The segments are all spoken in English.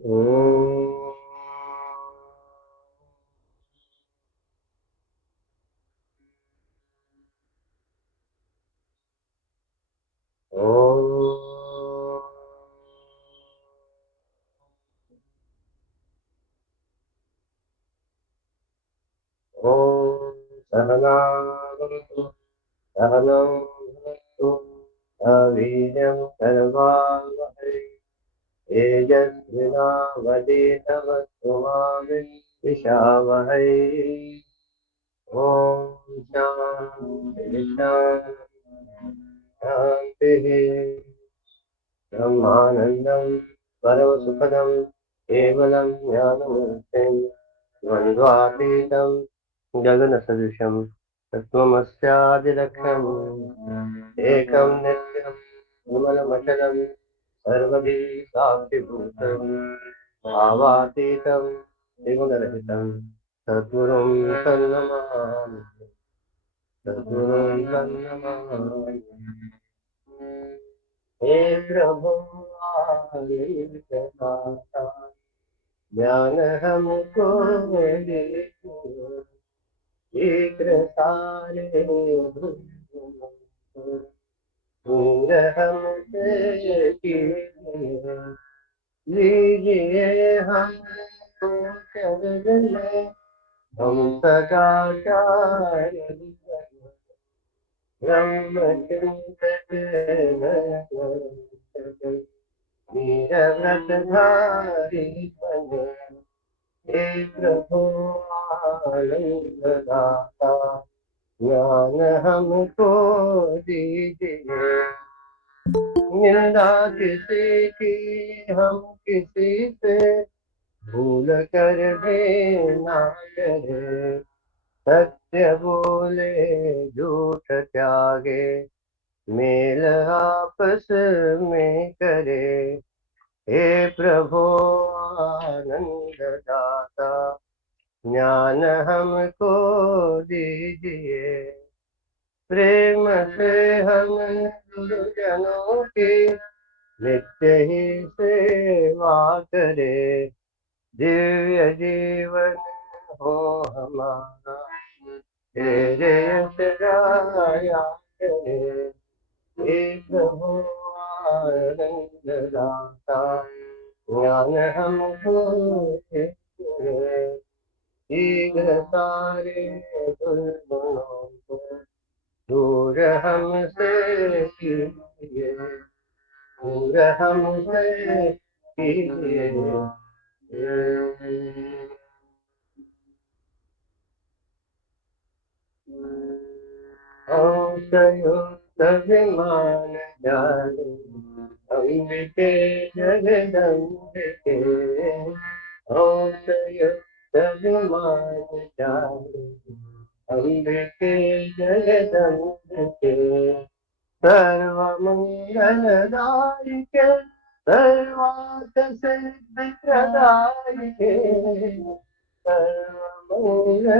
Om Sahanavatu Sahanam Bhunaktu Avidyam Sarvavahai Tejasvinavadetavattu Vishavahai. Om Shanti Shanti Brahmanandam Paramasukadam Kevalam Jnanamurtim Dvandvatītam Gaganasavisham Tattvamasyadiraksham Ekam Nityam Vimalamachalam Sarvabhi Sakshibhutam Bhavatītam Trigunarahitam Sadgurum Sannamami Sadgurum Sannamami. हे प्रभु दाता ज्ञान हमको दे शीघ्र सारे दूर हमसे कीजिए लीजिए हमको शरण में हम सदा चाहे वीरव्रतधारी बने हे प्रभु आनंद दाता ज्ञान हमको दीजिए निंदा किसी की हम किसी से भूल कर भी ना करे सत्य बोले झूठ त्यागे मेल आपस में करे हे प्रभु आनंद दाता ज्ञान हमको दीजिए प्रेम से हम गुरुजनों की नित्य ही सेवा करे दिव्य जीवन हो हमारा तेरे शराया करे हे प्रभु आनंद दाता ज्ञान हमको दे शीघ्र सारे दुर्गुणों को दूर हमसे कीजिए दूर हमसे कीजिए संयुक्त विमान जाने अंबिके जगदम्बिके संयुक्त विमान जाने अंबिके जगदम्बिके सर्वमङ्गलदायिके सर्वार्थ सिद्धिप्रदायिके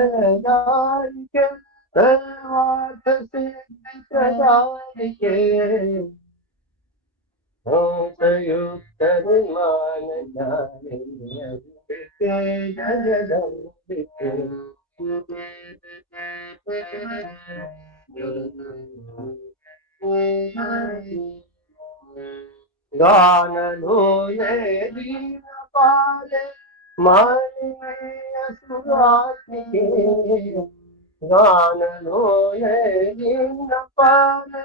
सर्वमङ्गलदायिके सर्वार्थ सिद्धिप्रदायिके संयुक्त विमान जाने अंबिके जगदम्बिके गान लोले दीन पाले मानिए सुरातिके गान लोले दीन पाले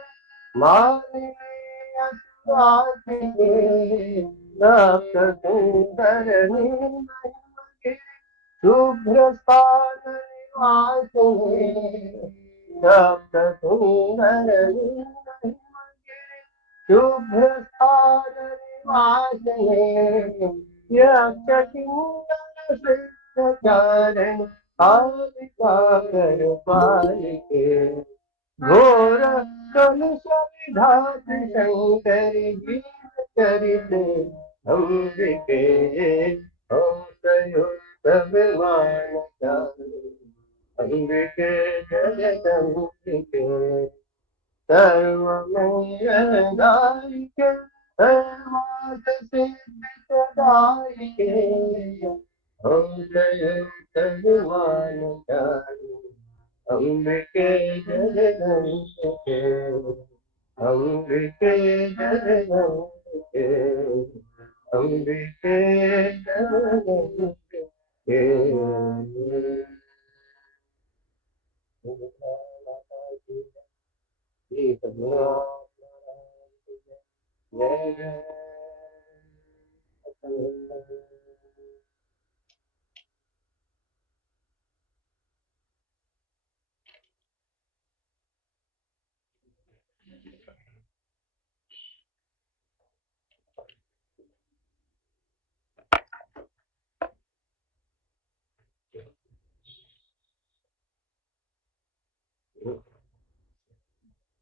मानिए सुरातिके रक्त सुंदर नीलमणि शुभ्र स्थान निवास सप्त सुंदर शुभ्र स्थान निवास यक्षकिंकर सिद्ध चारण आदिकार पालिके घोर कलुष विधात शंकर गीत करिते अंबिके संयुक्त विमान जाने अंबिके जगदम्बिके सर्वमङ्गलदायिके सर्वार्थ सिद्धिप्रदायिके के जय हनुमान ज्ञानी अम्बिके जगदम्बिके अम्बिके जगदम्बिके अम्बिके जगदम्बिके जय जय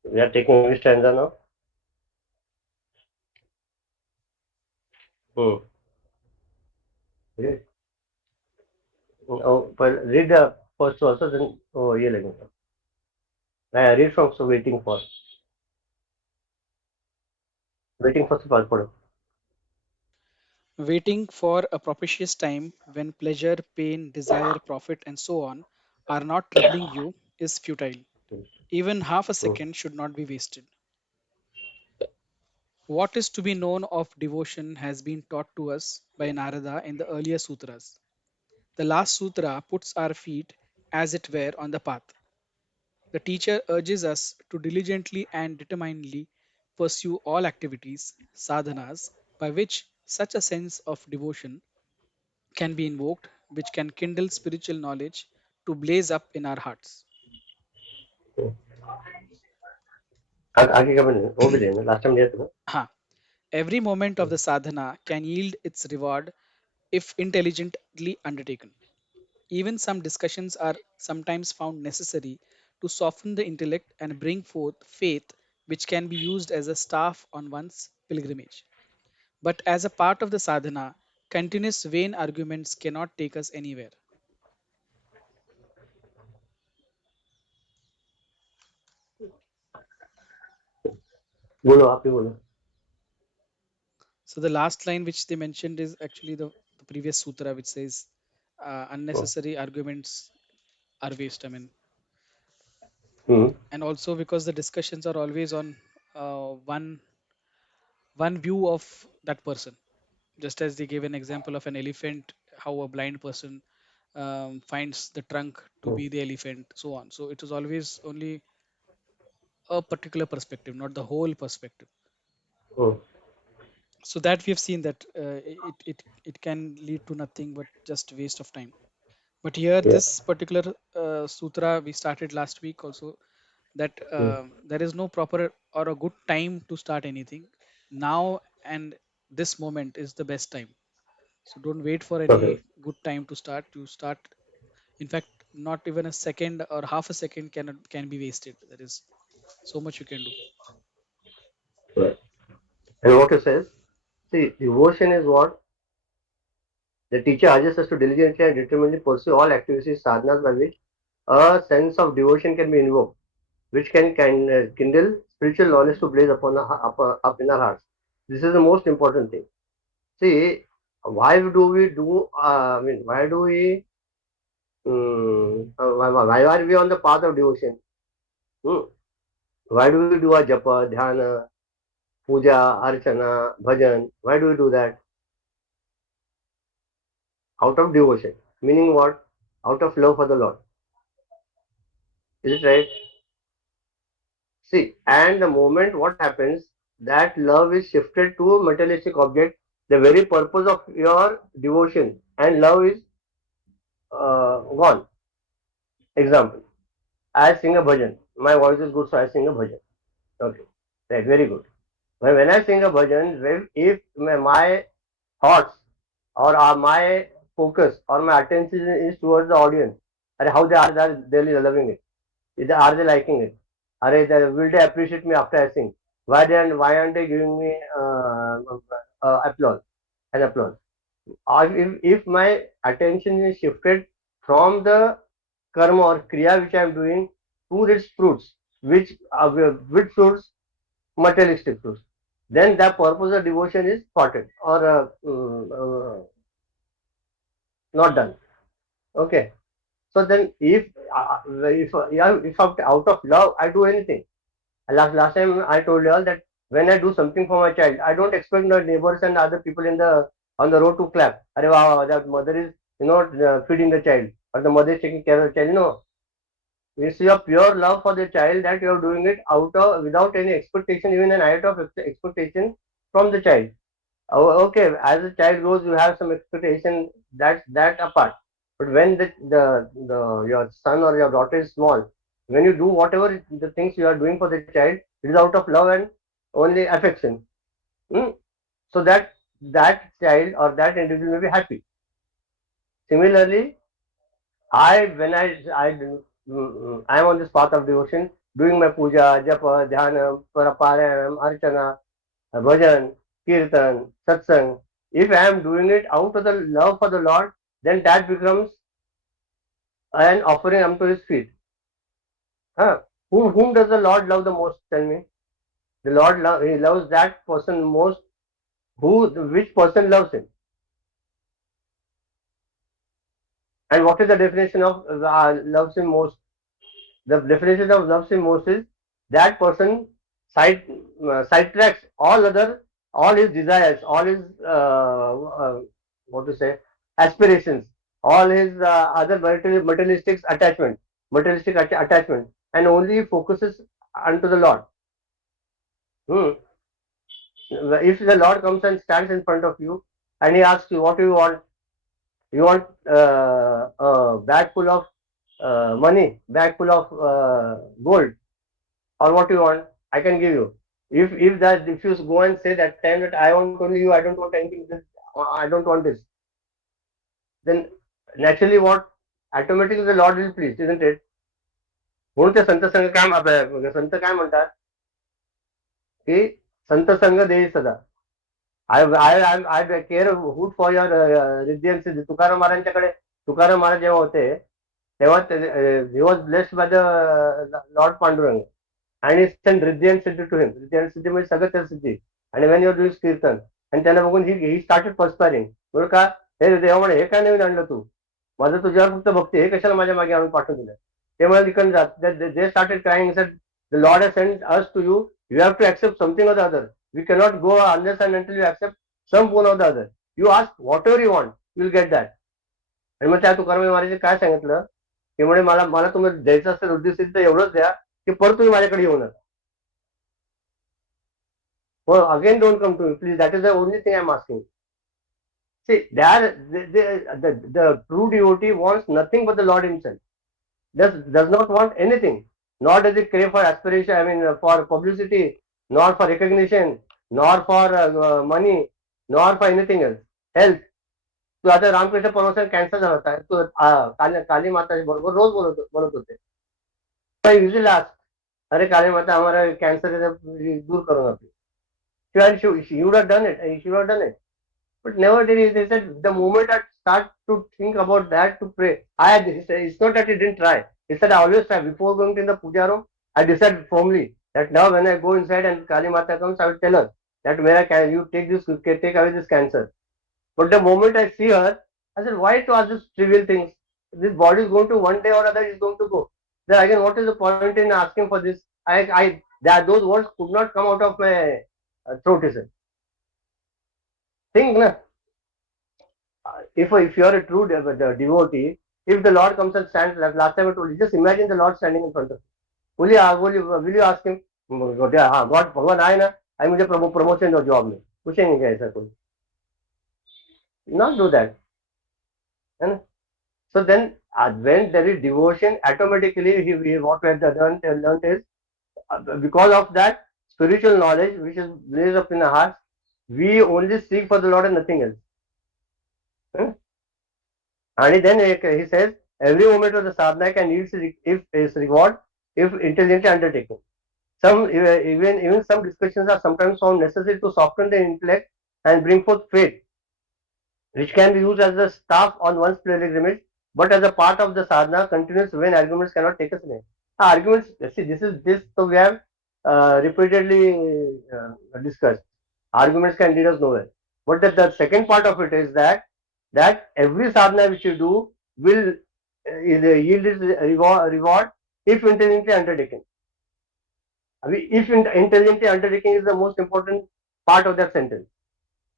We are taking which stanza now? Hmm. Read. Oh, but read the first also, then oh, ये लगेगा. I read from so waiting for the पढ़ो. Waiting for a propitious time when pleasure, pain, desire, profit, and so on are not troubling you is futile. Even half a Hmm. second should not be wasted. What is to be known of devotion has been taught to us by Narada in the earlier sutras. The last sutra puts our feet, as it were, on the path. The teacher urges us to diligently and determinedly pursue all activities, sadhanas, by which such a sense of devotion can be invoked, which can kindle spiritual knowledge to blaze up in our hearts. आगे का बने वो भी लेना last time लिया था ना. Ha. Every moment of the sadhana can yield its reward if intelligently undertaken. Even some discussions are sometimes found necessary to soften the intellect and bring forth faith, which can be used as a staff on one's pilgrimage. But as a part of the sadhana, continuous vain arguments cannot take us anywhere. बोलो आप ही बोलो. So the last line which they mentioned is actually the previous sutra, which says unnecessary arguments are waste. I mean, Hmm. and also because the discussions are always on one view of that person. Just as they gave an example of an elephant, how a blind person finds the trunk to Hmm. be the elephant, so on. So it was always only a particular perspective, not the whole perspective. Hmm. So that we have seen that it can lead to nothing but just waste of time. But here, Yeah. this particular sutra we started last week also, that Hmm. there is no proper or a good time to start anything. Now and this moment is the best time. So don't wait for Okay. any good time to start. You start. In fact, not even a second or half a second can be wasted. There is so much you can do. Right. And what it says, see, devotion is what the teacher urges us to diligently and determinedly pursue all activities, sadhanas by which a sense of devotion can be invoked, which can kindle spiritual knowledge to blaze upon up in our hearts. This is the most important thing. See, why do we do? I mean, why do we? Why are we on the path of devotion? Hmm. Why do we do a japa, dhyana, puja, archana, bhajan? Why do we do that? Out of devotion. Meaning what? Out of love for the Lord. Is it right? See, and the moment what happens, that love is shifted to a materialistic object, the very purpose of your devotion and love is gone. Example, I sing a bhajan. My voice is good, so I sing a bhajan. Okay, right, very good. When I sing a bhajan, if my thoughts or my focus or my attention is towards the audience, and how they are really loving it. Are they liking it? Will they appreciate me after I sing? Why aren't they giving me applause and applause? If my attention is shifted from the karma or kriya which I am doing to its fruits, which fruits? Materialistic fruits. then the purpose of devotion is spotted or not done. Okay. So then, if out of love I do anything, last time I told you all that when I do something for my child, I don't expect the neighbors and other people in the on the road to clap. Arey wow, that mother is feeding the child or the mother is taking care of the child. No, it's your pure love for the child that you are doing it out of without any expectation, even an iota of expectation from the child. Oh, okay, as a child grows, you have some expectation. That apart. But when the your son or your daughter is small, when you do whatever the things you are doing for the child, it is out of love and only affection. Hmm? So that child or that individual may be happy. Similarly, I when I am on this path of devotion, doing my puja, japa, dhyana, paraparanam, archana, bhajan, kirtan, satsang. If I am doing it out of the love for the Lord, then that becomes an offering unto His feet. Huh? Whom does the Lord love the most? Tell me. The Lord He loves that person most. Which person loves Him? And what is the definition of loves Him most? The definition of loves Him most is that person side sidetracks all his desires, all his what to say aspirations, all his other materialistic attachment, and only focuses unto the Lord. Hmm. If the Lord comes and stands in front of you and He asks you, what do you want? You want a bag full of money, bag full of gold, or what you want? I can give you. If you go and say that time that I want only you, I don't want anything. I don't want this. Then naturally, what automatically the Lord will please, isn't it? म्हणून ते संत संघ संत काय म्हणतात की संत संघ देई सदा. I care hood for your रिद्धियन सिद्धी. तुकाराम महाराजांच्याकडे तुकाराम महाराज जेव्हा होते तेव्हा he was blessed by the lord Pandurang and he sent Riddhi and Siddhi to him. Riddhi and Siddhi म्हणजे सगळं त्या सिद्धी. आणि when you are doing कीर्तन आणि त्यांना बघून ही स्टार्टेड पर्स्पायरिंग. बरं का हे देवा म्हणे हे काय नवीन आणलं तू, माझं तुझ्यावर फक्त भक्ती, हे कशाला माझ्या मागे आणून पाठवून दिलं. ते मला तिकडे जात दे started crying said the Lord has sent us to you, you have to accept something of the other. We cannot go unless and until you accept some one of the other. You ask whatever you want, you will get that. आणि मग त्या तुकाराम महाराजांनी काय सांगितलं की म्हणे मला मला तुम्ही द्यायचं असेल उद्देशित तर एवढंच द्या की परत तुम्ही माझ्याकडे येऊ नका. Well, again, don't come to me, please. That is the only thing I'm asking. See, the true devotee wants nothing but the Lord Himself. Does not want anything. Nor does it crave for aspiration. I mean, for publicity, nor for recognition, nor for money, nor for anything else. Health. तू आता Ramakrishna Paramhans cancer झाला होता. तू काली माता बरोबर रोज बोलत होते. Usually last, अरे काली माता हमारा कॅन्सर दूर करो ना. She would have done it. She would have done it. But never did he. They said the moment I start to think about that to pray, it's not that he didn't try. He said I always try. Before going to the puja room, I decided firmly that now when I go inside and Kali Mata comes, I will tell her that Mera can you take away this cancer. But the moment I see her, I said, why to ask these trivial things? This body is going to one day or other is going to go. Then again, what is the point in asking for this? Those words could not come out of my throat. Is it? Think, na? If you are a true devotee, if the Lord comes and stands, like last time I told you, just imagine the Lord standing in front of you. Will you ask him? हाँ God भगवान आए ना, आई मुझे promotion दो job में, पूछेंगे क्या ऐसा कोई? Not do that. And so then when there is devotion, automatically what we have learned is because of that spiritual knowledge which is raised up in our hearts, we only seek for the Lord and nothing else. Hmm? And then he says, every moment of the sadhana can yield if is reward if intelligently undertaken. Even some discussions are sometimes found necessary to soften the intellect and bring forth faith, which can be used as a staff on one's pilgrimage, but as a part of the sadhana continues when arguments cannot take us away. Arguments, see, this. So we have repeatedly discussed. Arguments can lead us nowhere. But the second part of it is that every sadhana which you do will yield its reward if intelligently undertaken. If intelligently undertaking is the most important part of that sentence.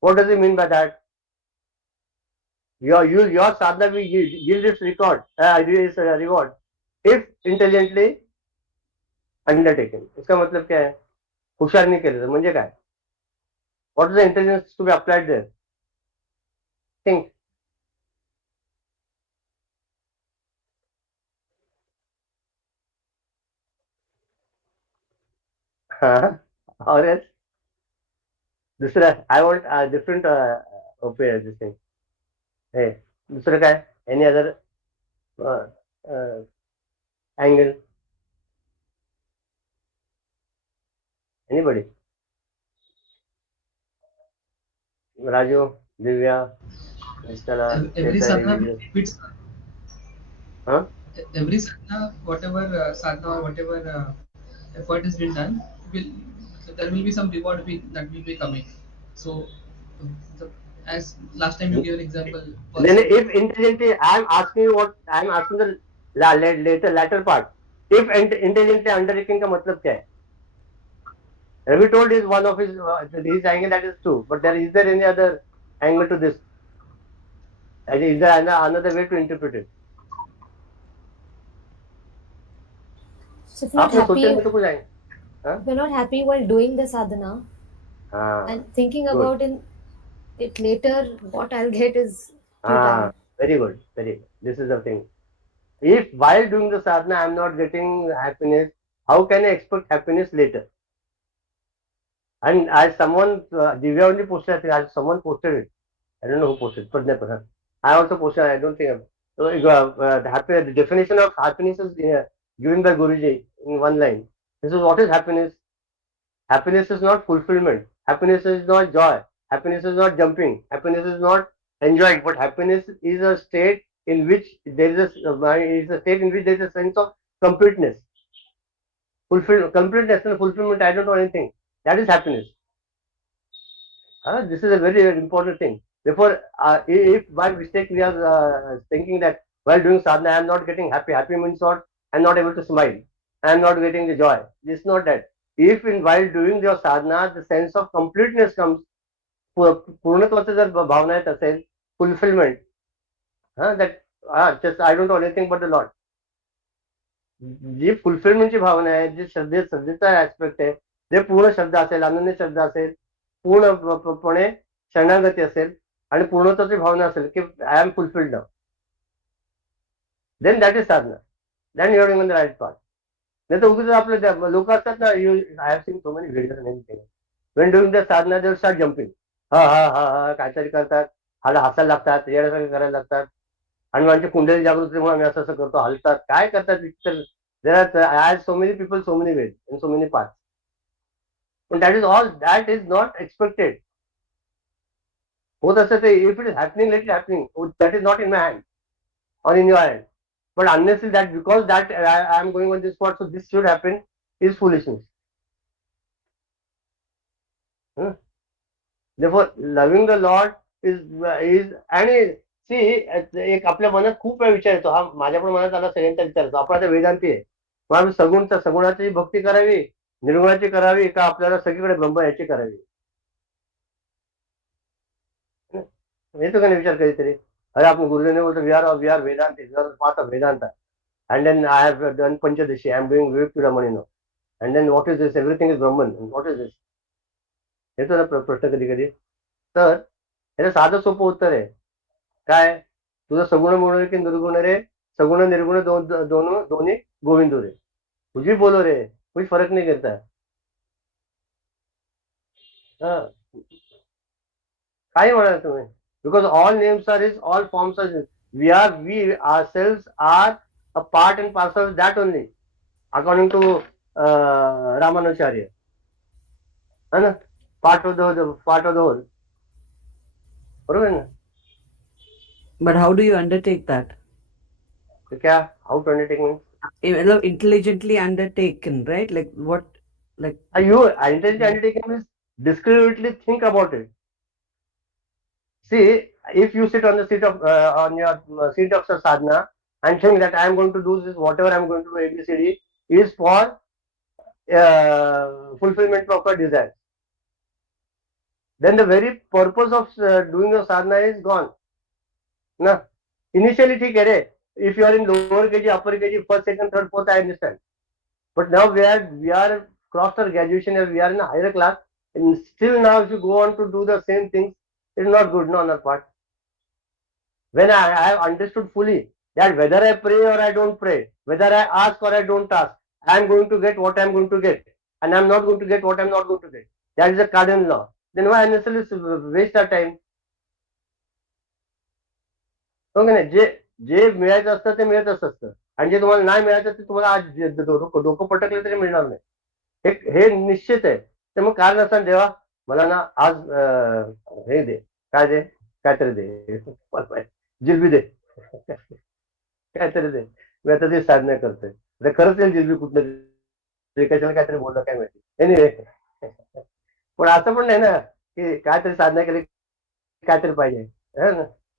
What does it mean by that? Your sadhana will yield its reward if intelligently undertaken. इसका मतलब क्या है? हुशार नहीं केलं तर म्हणजे काय? What is the intelligence to be applied there? Think. हाँ, और else दूसरा I want a different opinion this thing. Hey, दूसरा काय? Any other uh, uh, angle? Anybody? Raju, Divya, Nistala, Every Chetan, sadhana individual. fits. Huh? Every sadhana, whatever sadhana or whatever effort has been done, will so there will be some reward that will be coming. So, the, as last time you gave an example, Then person. if intelligently, I'm asking the latter part. If intelligently undertaking का मतलब क्या है? Ravi told is one of his angle, that is true. But is there any other angle to this? Is there another way to interpret it? So if not आपने happy, सोचे में तो कुछ आएंगे? हाँ? if you're not happy while doing the sadhana हाँ, and thinking good. about it later, what I'll get is Ah, futile. very good, very good. This is the thing. If while doing the sadhana I am not getting happiness, how can I expect happiness later? And as someone, Divya only posted, I think as someone posted it. I don't know who posted, but never. I also posted. I don't think. So, the definition of happiness is given by Guruji in one line. This is what is happiness. Happiness is not fulfillment. Happiness is not joy. Happiness is not jumping. Happiness is not enjoying. But happiness is a state in which there is a state in which there is a sense of completeness. Completeness and fulfillment. I don't know anything. That is happiness. This is a very important thing. Therefore, if by mistake we are thinking that while doing sadhana I am not getting happy. Happy means what? I am not able to smile. I am not getting the joy. It's not that. If while doing your sadhana the sense of completeness comes, पूर्णत्वाचं जर भावना येत असेल, fulfillment, that just I don't know anything but the Lord. जी फुलफिलमेंटची भावना आहे, जी श्रद्धेचा aspect आहे, जे पूर्ण श्रद्धा असेल, अनन्य श्रद्धा असेल, पूर्णपणे शरणागती असेल आणि पूर्णत्वाची भावना असेल की I am fulfilled now, then that is sadhana. Then you're in the right path. नाही तर उगीच आपले लोक असतात ना, I have seen so many videos and anything. When doing the sadhana they start jumping. हा हा हा हा काहीतरी करतात, हसायला लागतात, येण्यासारखं करायला लागतात आणि माझी कुंडली जागृतीमुळे आम्ही असं असं करतो, हलतात, काय करतात. There are as so many people, so many ways, and so many paths. And that is all. That is not expected. Both say if it is happening, let it happening. That is not in my hand or in your hand. But unnecessarily that because that I am going on this spot, so this should happen is foolishness. Hmm? Therefore, loving the Lord is आणि सी एक आपल्या मनात खूप वेळ विचार येतो. हा माझ्या पण मनात आला, सगळ्यांचा विचार येतो. आपण आता वेदांती आहे, मग आम्ही सगुणाची भक्ती करावी, निर्गुणाची करावी का आपल्याला सगळीकडे ब्रह्म याची करावी? येतो का नाही विचार कधीतरी? अरे आपण गुरुदेवने बोलतो we are Vedanta, we are part of Vedanta. And then I have done Panchadashi. I am doing Vivek now. And then what is this? Everything is Brahman. What is this? येतो ना प्रश्न कधी कधी. तर याचं साधं सोपं उत्तर आहे काय? तुझं सगुण म्हणून की निर्गुण रे, सगुण निर्गुण दोन्ही गोविंदो रे, कुछ भी बोलो रे, कुछ फर्क नहीं करता है. हाँ, काही म्हणा तुम्ही, because all names are his, all forms are his. We ourselves are a part and parcel of that only, according to Ramanacharya. है ना? Part of the whole. बरोबर है ना? But how do you undertake that? तो क्या how to undertake means? Intelligently undertaken, right? Like what? Like You intelligent undertaking means Discriminately think about it. See, if you sit on the seat of on your seat of sadhana and think that I am going to do this, whatever I am going to do, ABCD is for fulfillment of a desire, then the very purpose of doing the sadhana is gone. Na? Initially, ठीक है रे. If you are in lower KG, upper KG, first, second, third, fourth, I understand. But now we are crossed our graduation and we are in a higher class. And still now, if you go on to do the same things, it's not good, no, on our part. When I have understood fully that whether I pray or I don't pray, whether I ask or I don't ask, I am going to get what I am going to get, and I am not going to get what I am not going to get. That is a cardinal law. Then why unnecessarily waste our time? हो की नाही. जे जे मिळायचं असतं ते मिळतच असतं आणि जे तुम्हाला नाही मिळायचं ते तुम्हाला आज डोकं पटकलं तरी मिळणार नाही. हे निश्चित आहे. तर मग काय नसतं देवा मला ना आज हे दे, काय दे, काहीतरी दे, जिलबी दे, काहीतरी दे. मी आता ते साधना करतोय. आता खरंच येईल जिलबी कुठलं तरी, कशाला काहीतरी बोललं काय माहिती. एनिवे, पण असं पण नाही ना की काहीतरी साधना केली काहीतरी पाहिजे.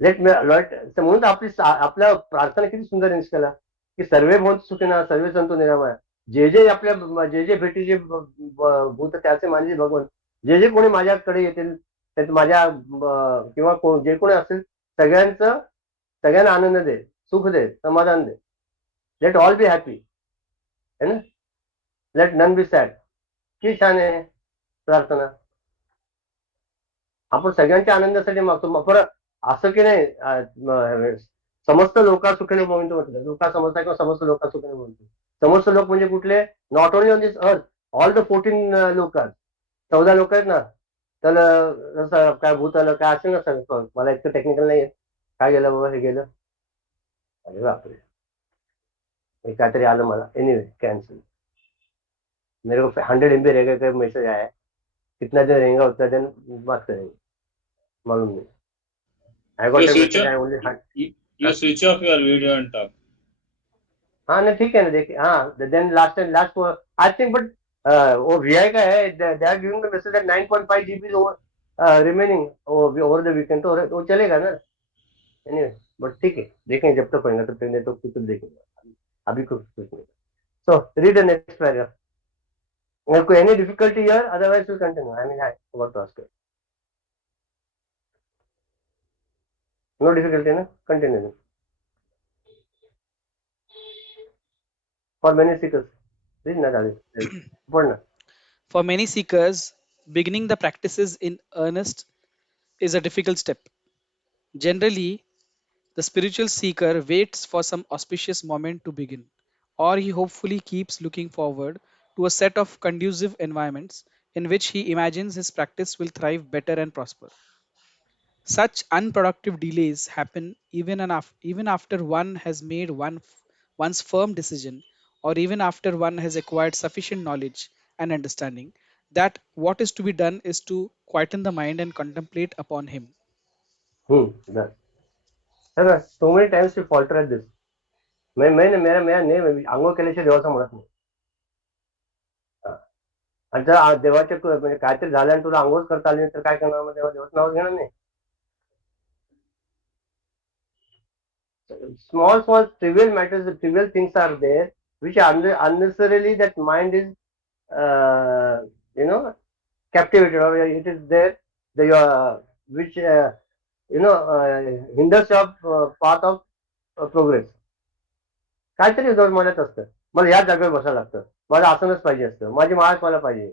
लेट लॉट म्हणून आपली आपल्या प्रार्थना किती सुंदर निष्कला की सर्वे भवंतु सुखिनः सर्वे सन्तु निरामया. जे जे आपल्या जे भेटी जे भूत त्याचे मानजी भगवान, जे कोणी माझ्याकडे येतील माझ्या किंवा जे कोणी असेल सगळ्यांना आनंद दे, सुख दे, समाधान दे. लेट ऑल बी हॅपी, है ना. Let none be sad. किती छान आहे प्रार्थना. आपण सगळ्यांच्या आनंदासाठी मागतो. परत असं की नाही समस्त लोका सुखिने भवंतु म्हटलं. लोका समजता किंवा समस्त लोका सुखिने भवंतु. समस्त लोक म्हणजे कुठले? Not only on this earth, all the 14 लोक, 14 लोक आहेत ना. तर जसं काय भूतालं काय असेल ना सगळं. मला इतकं टेक्निकल नाही आहे. काय गेलं बाबा, हे गेलं. अरे बापरे, हे काहीतरी आलं मला. Anyway cancel. मेरे को 100 MB रहेगा का मैसेज आया है. कितना दिन रहेगा उतना दिन बात करेंगे. मालूम नहीं. I You got a switch message. off. I only had. You switch off your video and talk. हाँ नहीं ठीक है ना. देखिए हाँ, then last I think. But वो वीआई का है. They are giving the message that 9.5 GB over remaining over the weekend. तो वो चलेगा ना. एनीवे, बट ठीक है, देखेंगे जब तक होगा तब तक. नहीं तो कुछ देखेंगे. अभी कुछ नहीं. So read the next paragraph. कोई any difficulty here, otherwise will continue. I mean I forgot to ask. No difficulty ना, continue. For many seekers. Read ना डाले, पढ़ना. For many seekers, beginning the practices in earnest is a difficult step. Generally, the spiritual seeker waits for some auspicious moment to begin, or he hopefully keeps looking forward to a set of conducive environments in which he imagines his practice will thrive better and prosper. Such unproductive delays happen even after one has made one's firm decision, or even after one has acquired sufficient knowledge and understanding that what is to be done is to quieten the mind and contemplate upon him. Done. So many times you falter at this. मेरा name अंघोळ केल्याशिवाय देवाचा म्हणत नाही. आणि जर देवाच्या म्हणजे काहीतरी झालं आणि तुला आंघोळ करता आली तर काय करणार? मग देवाचं नाव घेणार नाही. Small trivial matters, the trivial things are there which are unnecessarily that mind is uh, you know captivated, or it is there the which hinders your path of progress. काहीतरी दोन म्हणत असतं. मला या जागेवर बसायला लागतं, मला आसनच पाहिजे असतं, माझी माळच मला पाहिजे.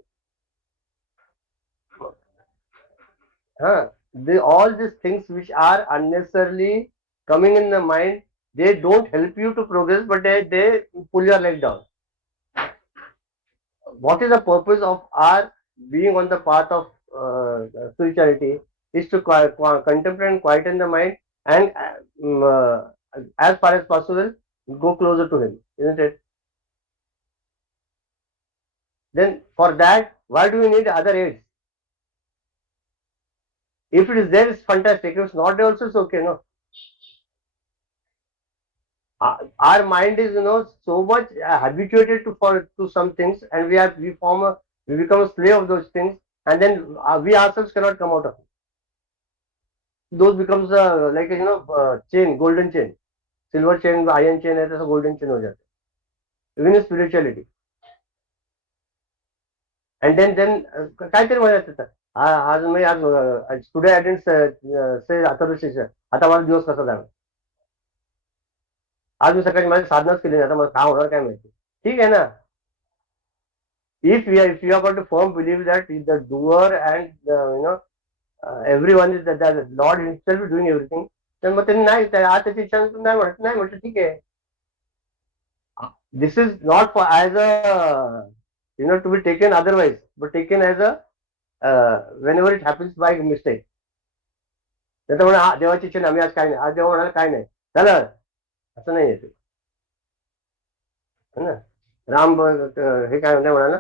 All these things which are unnecessarily coming in the mind, they don't help you to progress, but they pull your leg down. What is the purpose of our being on the path of spirituality? Is to contemplate and quieten the mind, and as far as possible go closer to him, isn't it? Then for that, why do we need other aids? If it is there, it's fantastic. If it's not there, also it's okay, no? Our mind is, so much habituated to some things, and we become a slave of those things, and then we ourselves cannot come out of it. Those becomes like a, chain, golden chain, silver chain, iron chain है तसं golden chain हो जाते. Even in spirituality. And then काहीतरी म्हणत होतं. आज मी आज today I didn't say Atharvashirsha आता माझा दिवस कसा जाणार. आज मी सकाळी माझी साधनाच केली नाही, आता मला काय होणार काय माहिती. ठीक आहे ना. If you have got a firm belief that the doer and everyone is that the Lord himself is doing everything, तर मग त्यांनी नाही आज त्याची इच्छा नाही म्हणत, नाही म्हटलं ठीक आहे. This is not for as a to be taken otherwise, but taken as a whenever it happens by mistake. तर म्हणा हा देवाची इच्छा नाही, आम्ही आज काय नाही, आज देवा म्हणाला काय नाही झालं, असं नाही येते है ना. राम हे काय म्हणता म्हणाला,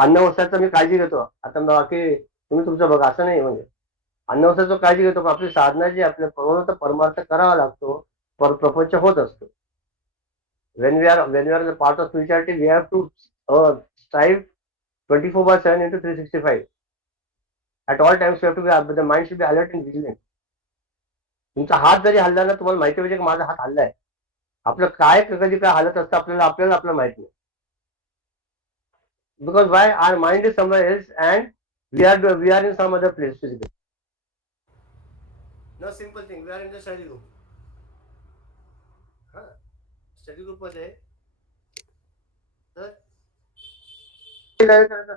अन्न वस्त्राचं मी काळजी घेतो. आता बाकी तुम्ही तुमचं बघा, असं नाही. म्हणजे अन्न वस्त्राचं काळजी घेतो, पण आपली साधना जी आपल्या परमार्थ करावा लागतो, प्रपंच होत असतो. When we are in the part of spirituality, we have to strive 24/7 into 365. At all times, you have to be, the mind should be alert and vigilant. तुमचा हात जरी हल्ला ना, तुम्हाला माहिती पाहिजे की माझा हात हल्लाय. आपलं काय कधी काय हालत असतं आपल्याला आपलं माहित नाही. Because why? Our mind is somewhere else and we are in some other place physically. No simple thing. We are in the study group. Study group मध्ये तर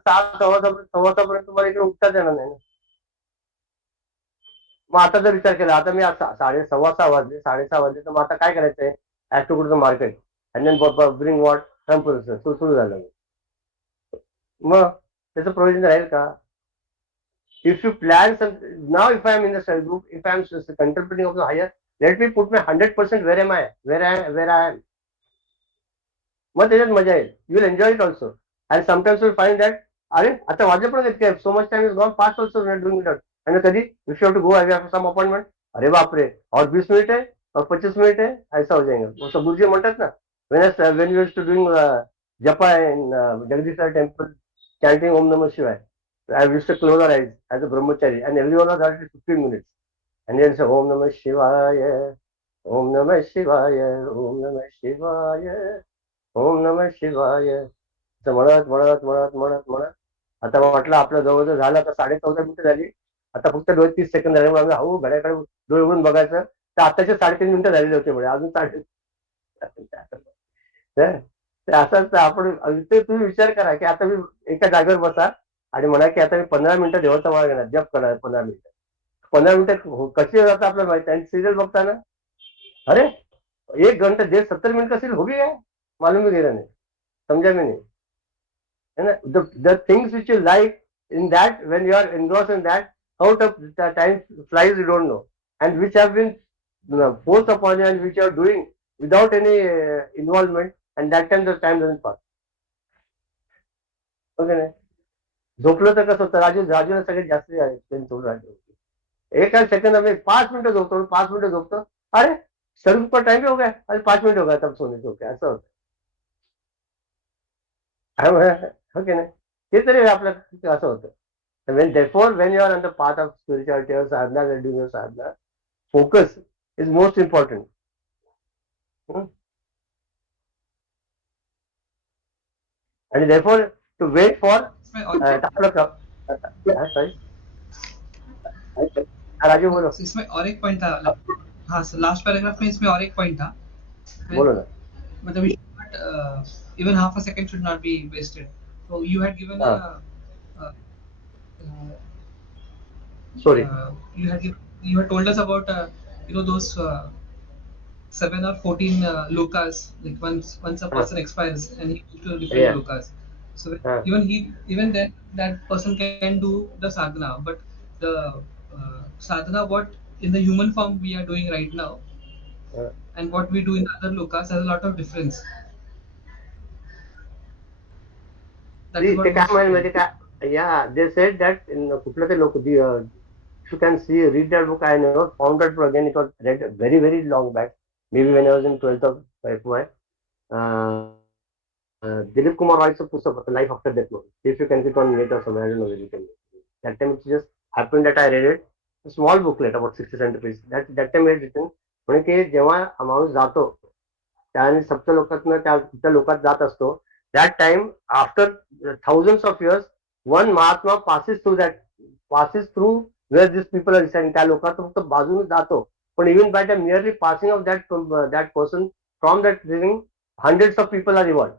6:15 तुम्हाला इकडे उठताच येणार नाही. मग आता जर विचार केला, आता मी 6:15 वाजले, 6:30 वाजले, तर मग आता काय करायचंय? As to go to the market and then bring what temple सुरू झालं. मग त्याचं प्रोव्हिजन राहील का? If you plan some, now if I am in the study group, if I am contemplating of the higher, let me put my 100% where am I, where I am. मग त्याच्यात मजा येईल. You will enjoy it also. And sometimes you will find that अरे आता वाजले पण इतके, so much time is gone past also we are doing it. आणि कधी if you have to go, I have some appointment, अरे बापरे और 20 मिनिट है और 25 मिनिट है, ऐसा हो जाएगा. वो सब गुरुजी म्हणतात ना, when we used to doing japa in Jagdishwar temple, chanting Om Namah Shivaya, I used to close our eyes as a brahmachari, and everyone was at 15 minutes, and then say Om Namah Shivaya, Om Namah Shivaya, Om Namah Shivaya, Om Namah Shivaya. असं म्हणत म्हणत म्हणत म्हणत म्हणत आता म्हटलं आपलं जवळजवळ झालं, आता 14.5 मिनिटं झाली. आता फक्त 30 सेकंद झाले. आम्ही हळू घड्याकडे डोळे उघडून बघायचं, तर आताचे 3.5 मिनिटं झालेले होते. म्हणजे अजून असंच आपण ते तुम्ही विचार करा की आता मी एका जागेवर बसा आणि म्हणा की आता मी 15 मिनिटं देवाचा माळ घेणार, जप करणार 15 मिनिटं. 15 मिनिटं कशी जातात आपल्याला माहिती. आणि सिरियल बघताना अरे 1 घंटा जे 70 मिनट का सीरियल हो गई है, मालूम भी गेला नाही, समजा भी नहीं. The things which you like in that, when you are engrossed in that, out of the time flies you don't know, and which have been forced upon you and which you are doing without any involvement, and that time the time doesn't pass. Okay नाही. झोपलं तर कसं होतं, राजूला सगळ्यात जास्त सोडून राजू एका सेकंड आम्ही 5 मिनिटं झोपतो, 5 मिनिटं झोपतो, अरे सर्व पर टाइम हो गया, अरे 5 मिनिट हो गया तब सोने झोप गया, असं होतं. ओके नाही. ते तरी आपलं असं होतं. When you are on the path of spirituality or sadhana, when doing your sadhana, focus is most important. And therefore, to wait for sorry, Raju बोलो. इसमें और एक पॉइंट था. हाँ सर, लास्ट पैराग्राफ में इसमें और एक पॉइंट था. बोलो ना. मतलब even half a second should not be wasted. So you had given Sorry. You had told us about those 7 or 14 lokas, like once a person expires and he goes to different lokas. So even then that person can do the sadhana, but the sadhana what in the human form we are doing right now and what we do in other lokas has a lot of difference. That is what was. Yeah, they said that in कुठलं ते लोक you can see, read that book. I never found that book again. It was read very, very long back. Maybe when I was in 12th of FY. Dilip Kumar Roy's पुस्तक होतं Life After Death म्हणून. If you can get on net or somewhere, I don't know where you can. That time it just happened that I read it. A small booklet about 60-70 pages. That time I had written. म्हणजे की जेव्हा माणूस जातो त्याने सप्त लोकातनं त्या लोकात जात असतो. That time after thousands of years, one Mahatma passes through where these people are residing. त्या लोकात फक्त बाजूने जातो. पण even by the merely passing of that person from that living, hundreds of people are involved.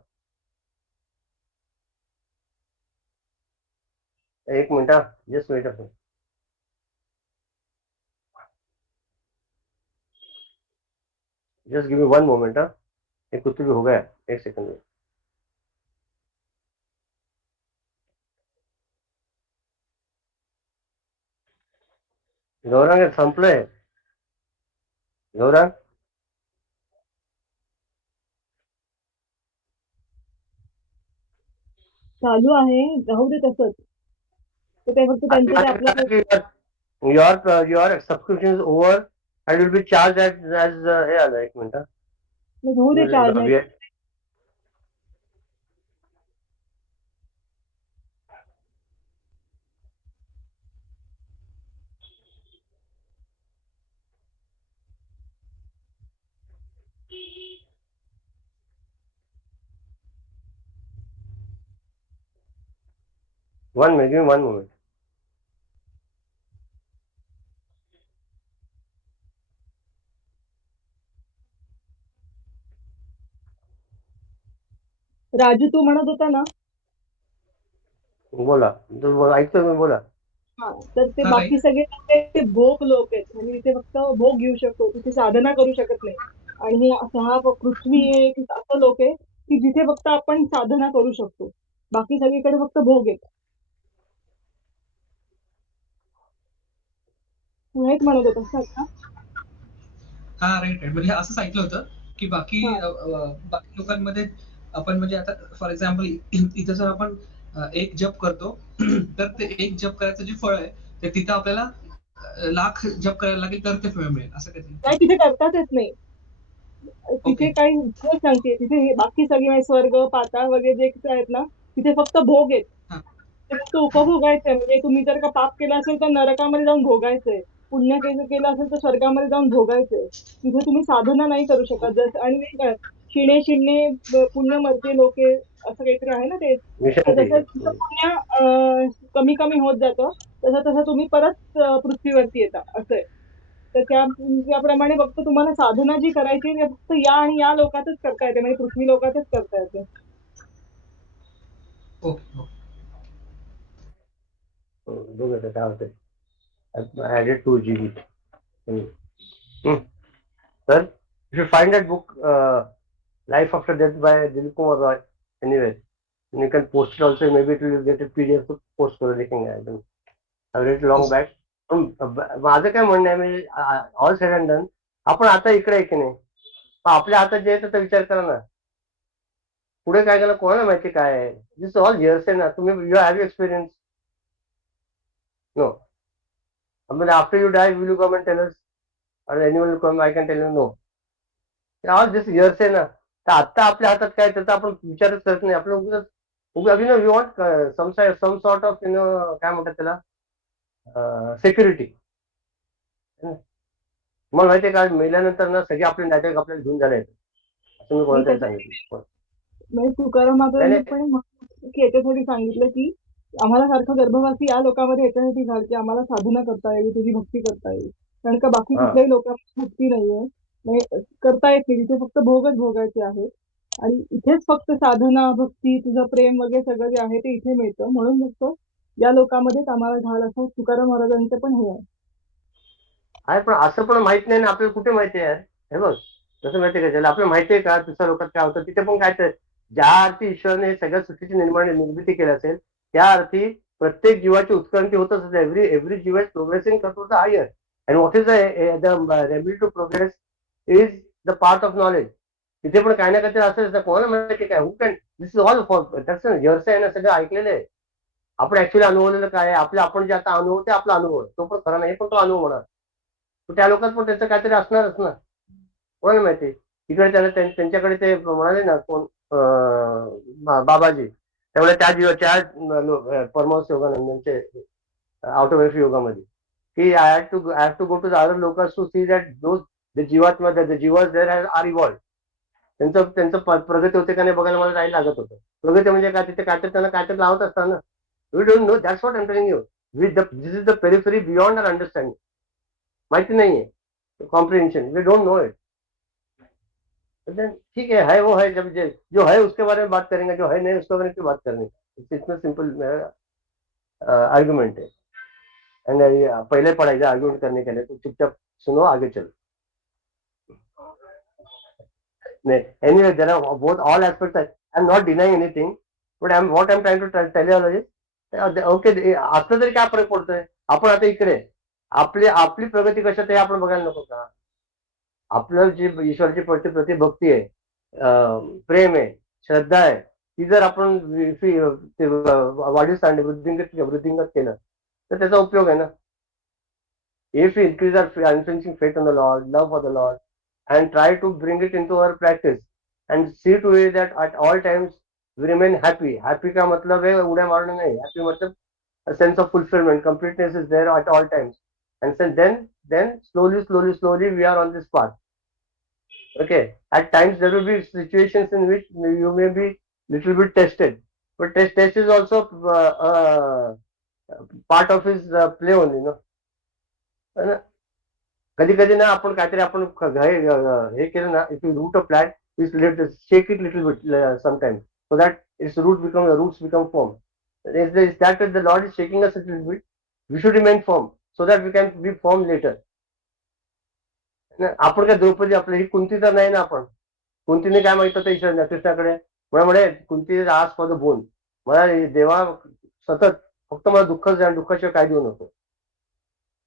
एक मिनट, just wait a just give me 1 moment. एक कुछ भी हो गया, एक सेकंड में. गौरांग संपलंय. गौरांग चालू आहे, राहू दे तसंच. तर ते फक्त त्यांचं ते आपलं your subscription is over and will be charged as हे आलं. एक मिनिट. होऊ दे चार्ज नाही. One minute, give me 1 moment. Raju तू म्हणत होता ना, बोला. ऐकतोय मी, बोला. हा तर ते हा, बाकी सगळे लोक आहेत ते भोग लोक आहेत आणि इथे फक्त भोग घेऊ शकतो, तिथे साधना करू शकत नाही. आणि हा पृथ्वी हे एक असं लोक आहे की जिथे फक्त आपण साधना करू शकतो, बाकी सगळीकडे फक्त भोग आहेत. तू हेच म्हणत होतास ना आता? हा राईट राईट. म्हणजे असंच ऐकलं होतं की बाकी हा. बाकी लोकांमध्ये आपण म्हणजे आता फॉर एक्झाम्पल इथं जर आपण एक जप करतो तर ते एक जप करायचं जे फळ आहे ते तिथं आपल्याला लाख जप करायला लागेल तर ते फळ मिळेल असं नाही, काहीतरी. तिथे करताच येत नाही. ओके. तिथे काही खरं सांगते, तिथे हे बाकी सगळे म्हणजे स्वर्ग पाताळ वगैरे जे आहेत ना, तिथे फक्त भोग आहेत. हा. ते फक्त उपभोगायचंय. म्हणजे तुम्ही जर का पाप केलं असेल तर नरकामध्ये जाऊन भोगायचंय, पुण्य केलं असेल तर स्वर्गामध्ये जाऊन भोगायचंय. तिथे तुम्ही साधना नाही करू शकत. जसं आणि नाही का शिणे शिणे पुण्य मरते लोके, असं काहीतरी आहे ना ते. तर मिशन ती. जसं तुमचं पुण्य कमी कमी होत जातं, तसं तसं तुम्ही परत पृथ्वीवरती येता, असं आहे. तर त्याप्रमाणे फक्त तुम्हाला साधना जी करायची आहे, ती फक्त या आणि या लोकातच करता येते, म्हणजे पृथ्वी लोकातच करता येते. Okay okay. बघ काय होतंय. Added 2 GB. Sir, you should find that book, Life After Death by Dilip Kumar Roy. Anyway, you can post it also. Maybe it will get a PDF to post करू देखेंगे. I read it long back. माझं काय म्हणणं आहे, म्हणजे all said and done, आपण आता इकडे आहे की नाही, आपल्या हातात जे आहे त्याचा विचार करा ना. पुढे काय केलं कोणाला माहिती काय आहे. दिस ऑल हिअर्स आहे ना. तुम्ही यू हॅव एक्सपिरियन्स. नो. म्हणजे after you die will you come and tell us, or anyone will come, I can tell you no. All this hearsay आहे ना. तर आता आपल्या हातात काय त्याचा आपण विचारच करत नाही. आपलं उगाच we want some sort of काय म्हणतात त्याला, सिक्युरिटी. मला माहितीये का, मेल्यानंतर ना सगळे आपले नातेवाईक आपल्याला घेऊन जायला येतात, असं मी आणि कोणाला तरी त्याच्या सांगितलं. म्हणजे तुकाराम नाही महाराजांनी नाही, पण की याच्यासाठी सांगितलं की आम्हाला सारखं गर्भवासी या लोकांमध्ये याच्यासाठी घाल की आम्हाला साधना करता यावी, तुझी भक्ती करता येईल. कारण का बाकी हा. कुठल्याही लोकांना भक्ती नाहीये, म्हणजे करता येत नाही. तिथे फक्त भोगच भोगायचे आहेत. आणि इथेच फक्त साधना भक्ती तुझं प्रेम वगैरे सगळं जे आहे ते इथे मिळतं. म्हणून फक्त या लोकांमध्येच आम्हाला घाल, असं तुकाराम महाराजांचं पण हे आहे. आहे पण असं पण माहित नाही ना आपल्याला. कुठे माहिती आहे. हे बघ कसं माहितीये का, ज्याला आपल्याला माहितीये का दुसऱ्या लोकात काय होतं, तिथे पण काय तर ज्या अर्थी ईश्वराने हे सगळ्या सृष्टीची निर्मिती केली असेल, त्या अर्थी प्रत्येक जीवाची उत्क्रांती होत असते. Every jiva is progressing towards the higher. And what is the ability to progress is the part of knowledge. तिथे पण काही ना काहीतरी असेल. कोणाला माहिती काय, who can, this is all for that's जर्स आहे ना, सगळं ऐकलेलं आहे. आपण ऍक्च्युअली अनुभवलेलं काय आहे, आपण जे आता अनुभव ते आपला अनुभव, तो पण खरा नाही पण तो अनुभव होणार. त्या लोकात पण त्याचं काहीतरी असणारच ना. कोणाला माहिती. तिकडे त्यांच्याकडे ते म्हणाले ना, कोण बाबाजी त्यामुळे त्या परमहंस योगानंदांचे ऑटोग्राफी योगामध्ये की I have to go to the other locals to see that those the jivatma the jivas there are evolve त्यांचं प्रगती होते का नाही बघायला मला जायला लागत होतं. प्रगती म्हणजे काय तिथे काय तर त्यांना काय तर लावत असताना we don't know that's what I am telling you this is the periphery beyond our understanding. माहिती नाहीये comprehension we don't know it. ठीक है वो है जब जो है उसके बारे में बात करेंगे जो है नहीं उसके बारे में क्यों बात करनी. इतना सिंपल आर्ग्यूमेंट है. पहले पढ़ाई आर्ग्यूमेंट करने के लिए तो चुपचाप सुनो आगे चलो. Anyway, there are both all aspects. I'm not denying anything, but what I'm trying to tell you is, okay, आता तरी काय फरक पडतोय. आपण आता इकडे आपली प्रगती कशात आहे आपण बघायला नको का. आपलं जी ईश्वराची प्रति भक्ती आहे, प्रेम आहे, श्रद्धा आहे, ती जर आपण वाढीस आणली वृद्धिंगत केलं तर त्याचा उपयोग आहे ना. If we increase our unflinching faith in the Lord, love for the Lord, and try to bring it into our practice, and see to it that at all times we remain happy. Happy का मतलब है उड़े मारना नहीं. Happy मतलब a sense of fulfillment, completeness is there at all times. And so then slowly we are on this path. Okay. At times there will be situations in which you may be little bit tested, but test is also part of his play only, no. कधी कधी ना आपण काहीतरी आपण हे केलं ना, if you root a plant shake it little bit sometimes so that its roots become form. that the Lord is shaking us a little bit, we should remain firm so that we can be firm later. आपण काय द्रौपदी आपली ही कुंती तर नाही ना. आपण कुंतीने काय माहित होतं ईश्वर कृष्णाकडे म्हणे कुंती आज फॉर द बोन. मला देवा सतत फक्त मला दुःखाशिवाय काय देऊ नको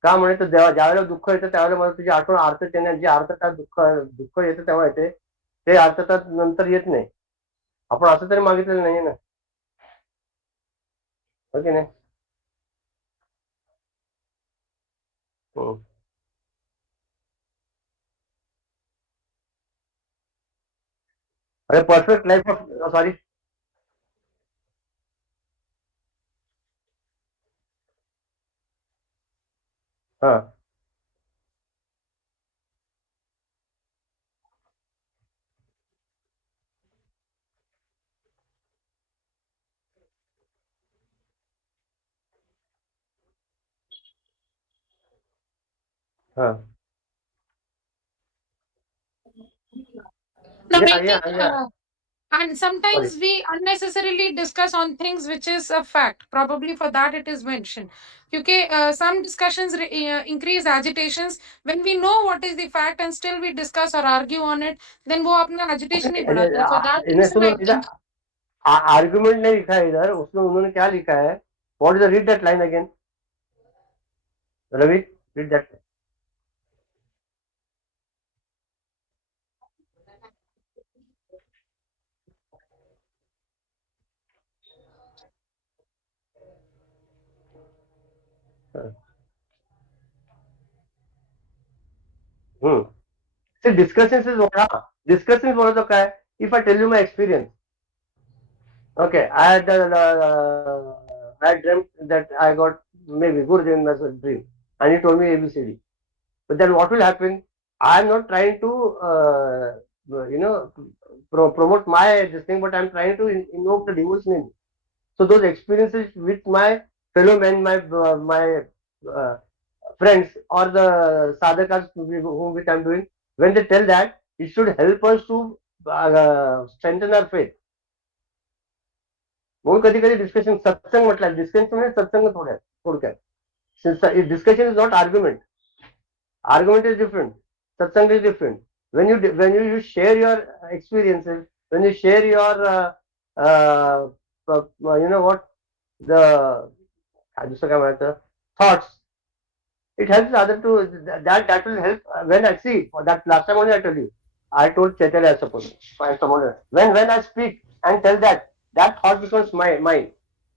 का. म्हणे तर देवा ज्यावेळेला दुःख येतं त्यावेळेला मला तुझी आठवण आर्तता येणे. जी आर्तता दुःख येतं तेव्हा येते, ते आर्तता नंतर येत नाही. आपण असं तरी मागितलेलं नाहीये ना. ओके नाही. अरे परफेक्ट लाईफ ऑफ सॉरी हा हा No, I या think, and sorry. sometimes we unnecessarily discuss on things which is a fact. Probably for that it is mentioned. Okay, some discussions increase agitations. When we know what is the fact and still we discuss or argue on it, then वो अपना agitation ही बढ़ाते हैं. For that reason, I सुनो, think. Argument नहीं लिखा है इधर. उसमें उन्होंने क्या लिखा है. What is the read that line again Ravi. Read that. Discussions is one of the काय. If I tell you my experience, okay, I dreamt that I got maybe Gurudev as a dream, and he told me ABCD. But then what will happen? I am not trying to promote my this thing, but I am trying to invoke the devotion in me. So those experiences with my fellow men, my uh, friends or the sadhakas whom which I am doing, when they tell that, it should help us to strengthen our faith. म्हणून कधी कधी discussion सत्संग म्हटलं. Discussion म्हणजे सत्संग थोड्यात discussion is not argument. Argument is different. Satsang is different. When you share your experiences, when you share your what the दुसरं काय म्हणायचं thoughts, it helps other to that will help. When I see that last time only I told you, I told Chaitanya I suppose when I speak and tell that thought becomes mine,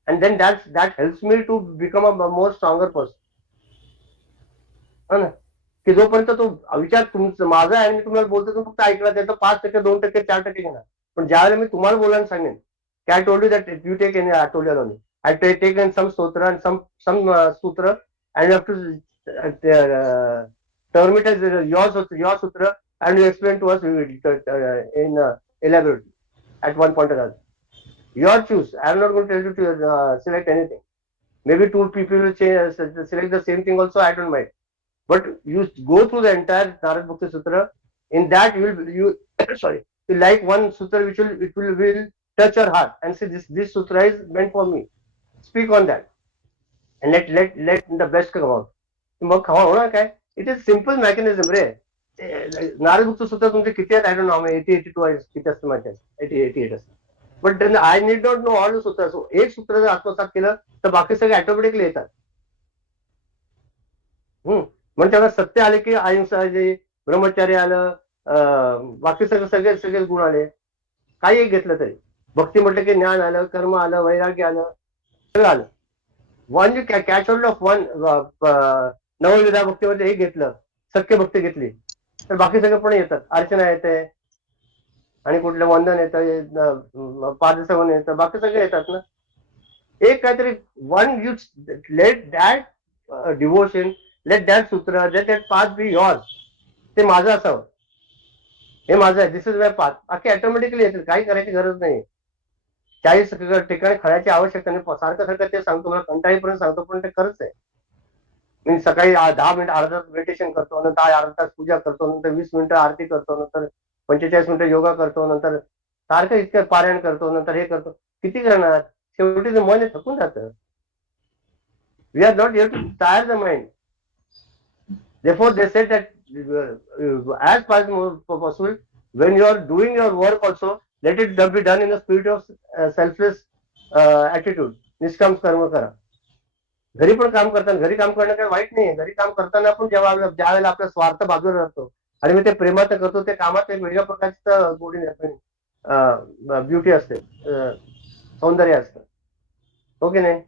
and then that helps me to become a more stronger person. है ना. की जोपर्यंत तो विचार तुमचा माझा आहे. मी तुम्हाला बोलतो तो फक्त ऐकला त्याचा 5% 2% 4% घेणार. पण ज्यावेळेला मी तुम्हाला बोलायला सांगेन की I told you that you take any I told you I take in some stotra and some sutra and you have to term it as your sutra and you explain to us in elaborately at one point or other. Your choose. I am not going to tell you to select anything. Maybe two people will select the same thing also. I don't mind. But you go through the entire Narad Bhakti Sutra. In that you sorry, you like one sutra which will touch your heart and say this sutra is meant for me. Speak on that and let the best come out. मग खवा होणार काय? It is simple mechanism रे. नारद मुक्त सूत्र तुमचे किती आहेत? I don't know. 80-82 आहे किती असतं माझ्या 88 असतं. But then I need not know all the sutras. So एक सूत्र जर आत्मसात केलं तर बाकी सगळे ऑटोमॅटिकली येतात. म्हणजे त्याला सत्य आले की अहिंसा जे ब्रह्मचार्य आलं बाकी सगळे सगळे गुण आले काही एक घेतलं तरी भक्ती म्हटलं की ज्ञान आलं कर्म आलं वैराग्य आलं सगळं आलं when you catch hold of one नवविधा भक्तीमध्ये हे घेतलं सख्य भक्ती घेतली तर बाकी सगळे पण येतात अर्चना येते आणि कुठलं वंदन येतं पादसेवन येतं बाकी सगळे येतात ना एक काहीतरी when you let that devotion let that sutra let that path be yours ते माझं असावं हे माझं आहे दिस इज माय पाथ बाकी ऑटोमॅटिकली येतील काही करायची गरज नाही 40 ठिकाणी खऱ्याची आवश्यकता नाही सारखं ते सांगतो मला कंटाळीपर्यंत सांगतो पण ते खरंच आहे मी सकाळी 10 मिनिटं अर्धा तास मेडिटेशन करतो नंतर अर्धा तास पूजा करतो नंतर 20 मिनिटं आरती करतो नंतर 45 मिनिटं योगा करतो नंतर सारखं इतकं पारायण करतो नंतर हे करतो किती करणार शेवटी ते मन थकून जातं we are not here to tire the mind therefore they said that as far as possible when you are doing your work also let it be done in the spirit of selfless attitude निष्काम कर्म करा घरी पण काम करताना घरी काम करणं काही वाईट नाही घरी काम करताना पण ज्या वेळेला आपला स्वार्थ बाजूला राहतो आणि मी ते प्रेमाचं करतो ते कामात एक वेगळ्या प्रकारचं गोडी ब्युटी असते सौंदर्य असतं हो की नाही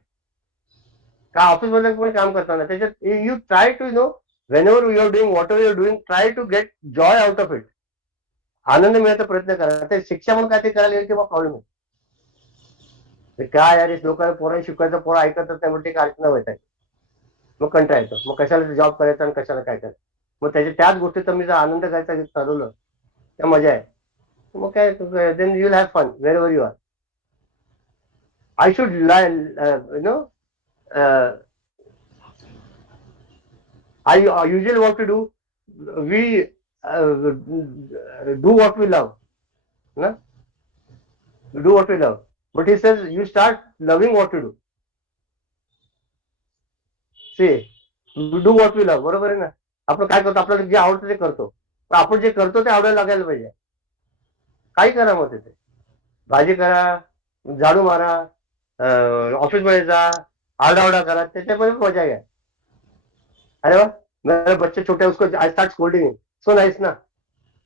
का ऑफिस मध्ये पण काम करताना त्याच्यात you try to know whenever you are doing whatever you are doing try to get joy out of it आनंद मिळायचा प्रयत्न करा ते शिक्षा म्हणून काय ते करायला येईल किंवा प्रॉब्लेम आहे काय यार लोकांना पोरांना शिकवायचं पोरं ऐकतच नाही म्हणते काय अर्चना व्हायचं मग कंटाळा येतो मग कशाला जॉब करायचा आणि कशाला काय करायचं मग त्याच्या त्याच गोष्टीचा मी जर आनंद करायचा ठरवलं त्या मजा आहे मग काय then you will have fun wherever you are I should you know I usually want to do we do what we love no? We do what we love but he says you start loving what you do see we do what we love बरोबर आहे ना आपण काय करतो आपल्याला जे आवडतं ते करतो पण आपण जे करतो ते आवडायला लागायला पाहिजे काही करा मग तिथे भाजी करा झाडू मारा ऑफिसमध्ये जा आरडाओरडा करा त्याच्यामध्ये मजा घ्या अरे वा मेरे बच्चे छोटे उसको I start scolding so nice ना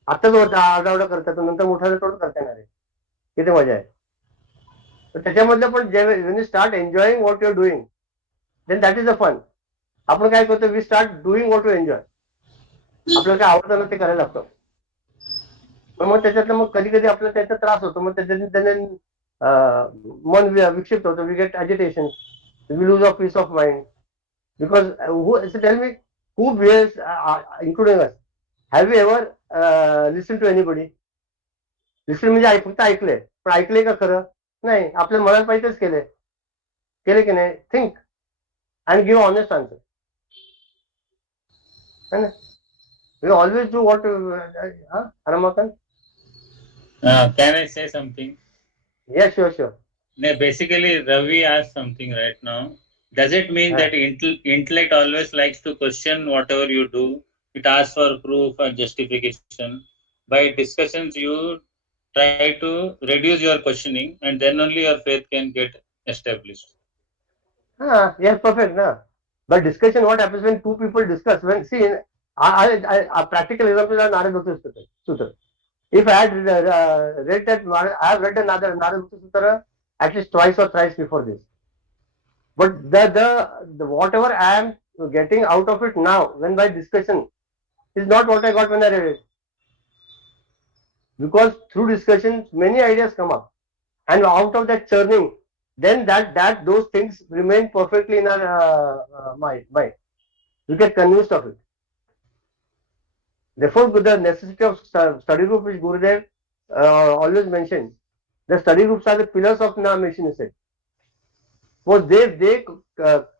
आताच आरडाओरडा करतात नंतर मोठ्याला तोड करता येणार आहे किती मजा आहे तर त्याच्यामधलं पण when you start enjoying what you're doing then that is the fun आपण काय करतो we start doing what we enjoy आपल्याला काय आवडतं ना ते करायला लागतं मग त्याच्यातलं मग कधी कधी आपल्याला त्याचा त्रास होतो मग त्याने मन विक्षिप्त होतं we get agitation we lose of peace of mind because tell me who behaves including us have you ever listened to anybody listen म्हणजे फक्त ऐकलंय पण ऐकलंय का खरं नाही आपल्या मनात पाहिजेच केले की नाही think and give honest answer है ना we always do what Ramakant Can I say something? yes sure No, basically Ravi asked something right now. Does it mean that intellect always likes to question whatever you do? It asks for proof and justification. By discussions, you try to reduce your questioning, and then only your faith can get established. yes perfect na but discussion what happens when two people discuss when see I practical example are Narada Sutra if I had read that I have read another Narada Sutra at least twice or thrice before this but the whatever I am getting out of it now when by discussion is not what I got when I read it because through discussions many ideas come up, and out of that churning, then that those things remain perfectly in our mind. We get convinced of it. Therefore, with the necessity of study group, which Gurudev always mentioned, the study groups are the pillars of Nam mission. He said, because they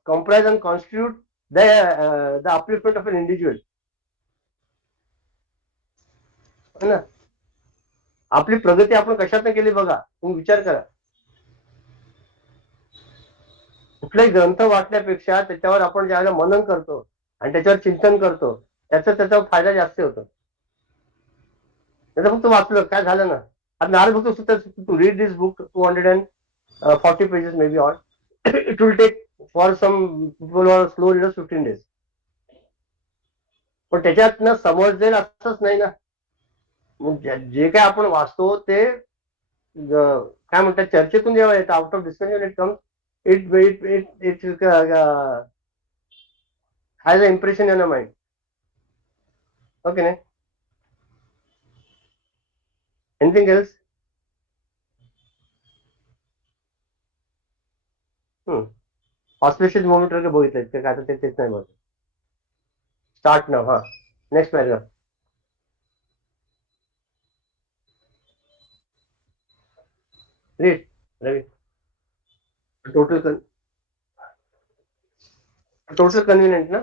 comprise and constitute the upliftment of an individual. है ना? आपली प्रगती आपण कशातनं केली बघा, तुम्ही विचार करा. कुठलाही ग्रंथ वाचण्यापेक्षा त्याच्यावर आपण ज्यावेळेला मनन करतो आणि त्याच्यावर चिंतन करतो, त्याचा फायदा जास्त होतो. त्याचं फक्त वाचलं काय झालं ना. आता Narad Bhakt Sutra, to read this book 240 pages maybe or it will take for some people who are slow readers 15 days. पण त्याच्यातनं समजेल असंच नाही ना. जे काय आपण वाचतो ते काय म्हणतात चर्चेतून जेव्हा येतं, out of discussion it comes, it has a impression in a mind. Okay नाही. Anything else? ऑस्पिशियस मोमेंट वगैरे बघितलं ते काय, आता तेच नाही बघत. Start now. हा, next paragraph. Read Ravi. Total convenient ना.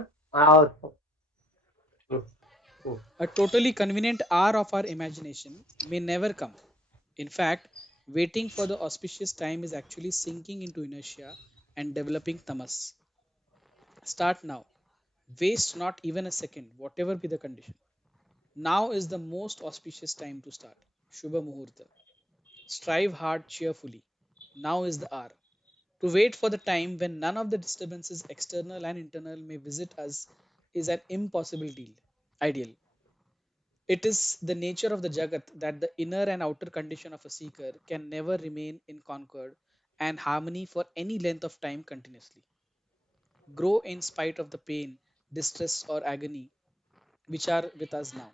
A totally convenient hour of our imagination may never come. In fact, waiting for the auspicious time is actually sinking into inertia and developing tamas. Start now. Waste not even a second, whatever be the condition. Now is the most auspicious time to start. Shubha Muhurta. Strive hard cheerfully. Now is the hour. To wait for the time when none of the disturbances, external and internal, may visit us is an impossible deal. Ideal. It is the nature of the Jagat that the inner and outer condition of a seeker can never remain in concord and harmony for any length of time continuously. Grow in spite of the pain, distress, or agony which are with us now.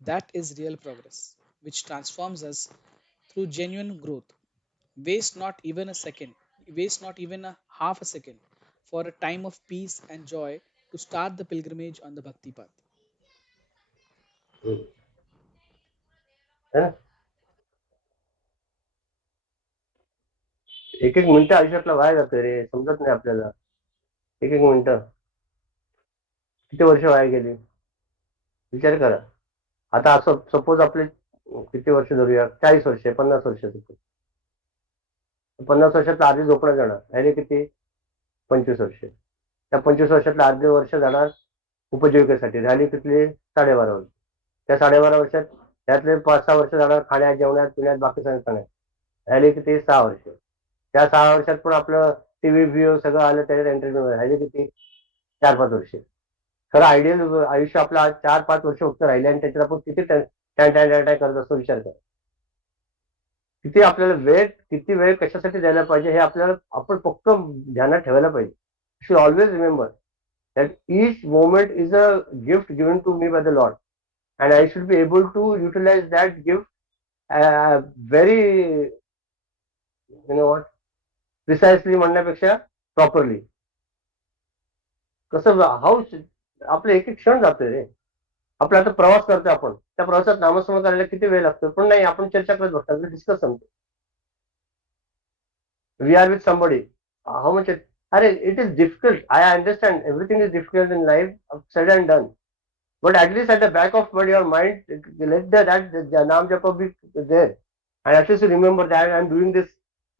That is real progress, which transforms us through genuine growth. Waste not even a second, waste not even a half a second for a time of peace and joy to start the pilgrimage on the Bhakti path. है ना. एक एक मिनिटं आयुष्यातला via जातोय रे, समजत नाही आपल्याला. एक एक मिनिटं किती वर्ष वाया गेली विचार करा. आता असं सपोज आपले किती वर्ष धरूया, 40 वर्ष, 50 वर्ष. 50 वर्षातलं अर्धी झोपणं जाणार, राहिले किती 25 वर्ष. त्या 25 वर्षातलं अर्धे वर्ष जाणार उपजीविकेसाठी, राहिली किती 12.5 वर्ष. त्या 12.5 वर्षात त्यातले 5-6 वर्ष जाणार खाण्यात, जेवणात, पिण्यात, बाकी सगळं करण्यात, राहिले किती 6 वर्ष. त्या 6 वर्षात पण आपलं टीव्ही व्ह्यू सगळं आलं, त्याच्यात एंटरटेनमेंट, राहिले किती 4-5 वर्ष. खरं आयडियल आयुष्य आपलं आज 4-5 वर्ष फक्त राहिले, आणि त्याच्यात आपण किती टाय करत असतो विचार करा. किती आपल्याला वेळ, किती वेळ कशासाठी द्यायला पाहिजे हे आपल्याला आपण फक्त ध्यानात ठेवायला पाहिजे. Should always remember that each moment is a gift given to me by the Lord, and I should be able to utilize that gift very, what, precisely म्हणण्यापेक्षा प्रॉपरली. कसं हाऊ आपलं एक एक क्षण जातोय रे. आपला आता प्रवास करतोय आपण, त्या प्रवासात नामस्मरण करायला किती वेळ लागतो, पण नाही आपण चर्चा करत बसतो, डिस्कस समजतो. We are with somebody. How much it is difficult. I understand everything is difficult in life, said and done. But at least at the back of your mind, let the Nam Japa be there. And at least remember that I am doing this.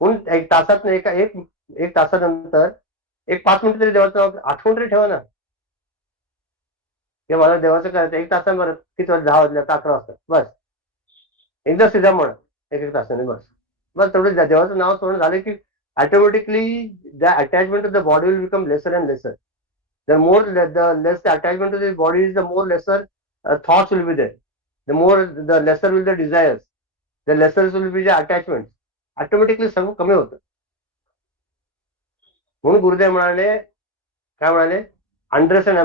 म्हणून एक तासात एक तासानंतर एक 5 मिनिटं तरी देवाचं नाव आठवण तरी ठेवा ना. किंवा मला देवाचं करायचं 1 तासानं, किती वाजता, 10 वाजल्या, 11 वाजता, बस एकदा सीधा म्हण, एक तासाने बस. बस तेवढं देवाचं नाव सोडून झालं की automatically the attachment to the body will become lesser and lesser. The less the attachment to the body is, the more lesser thoughts will be there. The lesser will the desires. The lesser will be the attachments. Automatically सर्व कमी होतं. म्हणून गुरुदेव म्हणाले, काय म्हणाले, undress and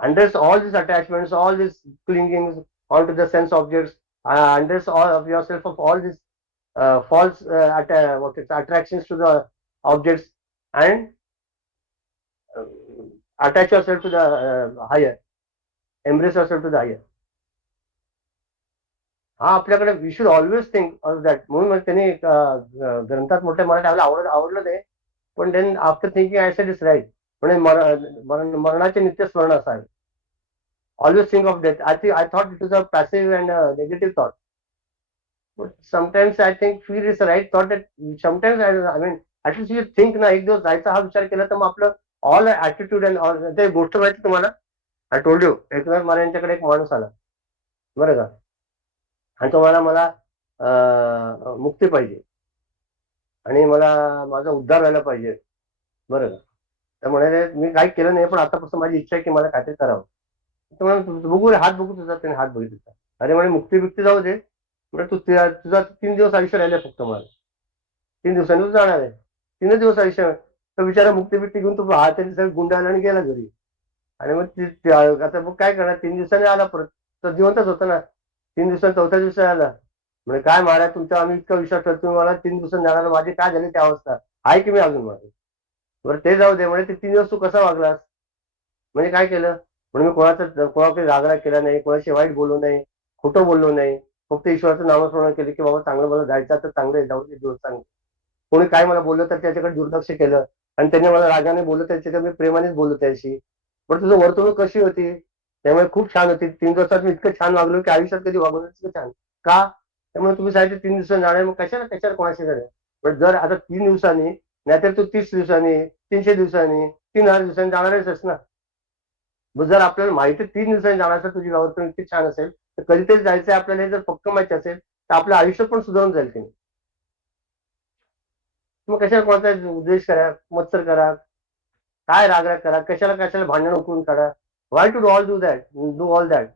embrace all these attachments, all these clingings onto the sense objects, undress all of yourself of all these false attractions to the objects, and uh, attach yourself to the higher, embrace yourself to the higher. हा आपल्याकडे we should always think of that. म्हणून त्यांनी ग्रंथात म्हटलं, मला त्यावेळेला आवडलं ते, पण then after thinking I said it's right. म्हणजे मरणाचे नित्य स्मरण असावे. Always think of death. I thought it was a passive and a negative thought. But sometimes I think fear is the right thought. That sometimes I mean, at least you think ना, एक दिवस जायचा हा विचार केला तर मग आपलं all attitude and all. ते गोष्ट माहिती तुम्हाला, आय टोल्ड यू, एकनाथ महाराज यांच्याकडे एक माणूस आला बरं का, आणि तो मला मुक्ती पाहिजे आणि मला माझा उद्धार व्हायला पाहिजे बरं का. तर म्हणाले मी काही केलं नाही, पण आतापासून माझी इच्छा आहे की मला काहीतरी करावं. तर म्हणे बघू रे, हात बघू तुझा. त्याने हात बघितला. अरे म्हणे मुक्ती बिक्ती जाऊ दे, म्हणजे तुझा 3 दिवस आयुष्य राहिले फक्त, मला 3 दिवसांनी तू जाणार आहे, 3 दिवस आयुष्य. तर बिचारा मुक्ती बिक्ती घेऊन तो हाताने सगळं गुंडाळला आणि गेला घरी. आणि मग आता मग काय करणार, 3 दिवसांनी आला परत, तर जिवंतच होता ना. 3 दिवसांनी चौथ्या दिवशी आला. म्हणजे काय महाराज, तुमचा आम्ही इतका विश्वास करतो, मला 3 दिवसांनी जाणार, माझी काय झाली त्या अवस्था आहे की मी अजून माझं. बरं ते जाऊ दे, म्हणजे ते 3 दिवस तू कसा वागलास, म्हणजे काय केलं. म्हणजे मी कोणाकडे रागराग केला नाही, कोणाशी वाईट बोललो नाही, खोटं बोललो नाही, फक्त ईश्वराचं नामस्मरण केलं की बाबा चांगलं मला जायचं तर चांगलं जाऊ दे, दिवस चांगले. कोणी काय मला बोललं तर त्याच्याकडे दुर्लक्ष केलं, आणि त्यांनी मला रागाने बोललं त्याच्याकडे मी प्रेमानेच बोललो त्याशी. पण तुझं वर्तणूक कशी होती, त्यामुळे खूप छान होती. 3 दिवसात मी इतकं छान वागलो की आयुष्यात कधी वागलो इतकं छान का. त्यामुळे तुम्ही सांगितलं 3 दिवसांनी जाणार, मग कशाला कोणाशी जाणार. पण जर आता 3 दिवसांनी, नाहीतर तू 30 दिवसांनी, 300 दिवसांनी, 3000 दिवसांनी जाणारच ना. मग जर आपल्याला माहिती 3 दिवसांनी जाण्याचं तुझी वर्तन इतकी छान असेल, तर कधीतरी जायचंय आपल्याला, हे जर पक्क माहिती असेल तर आपलं आयुष्य पण सुधारून जाईल की नाही. मग कशाला कोणाचा उद्देश करा, मत्सर करा, काय रागराग करा, कशाला भांडण उकळून काढा. Why to all do all that.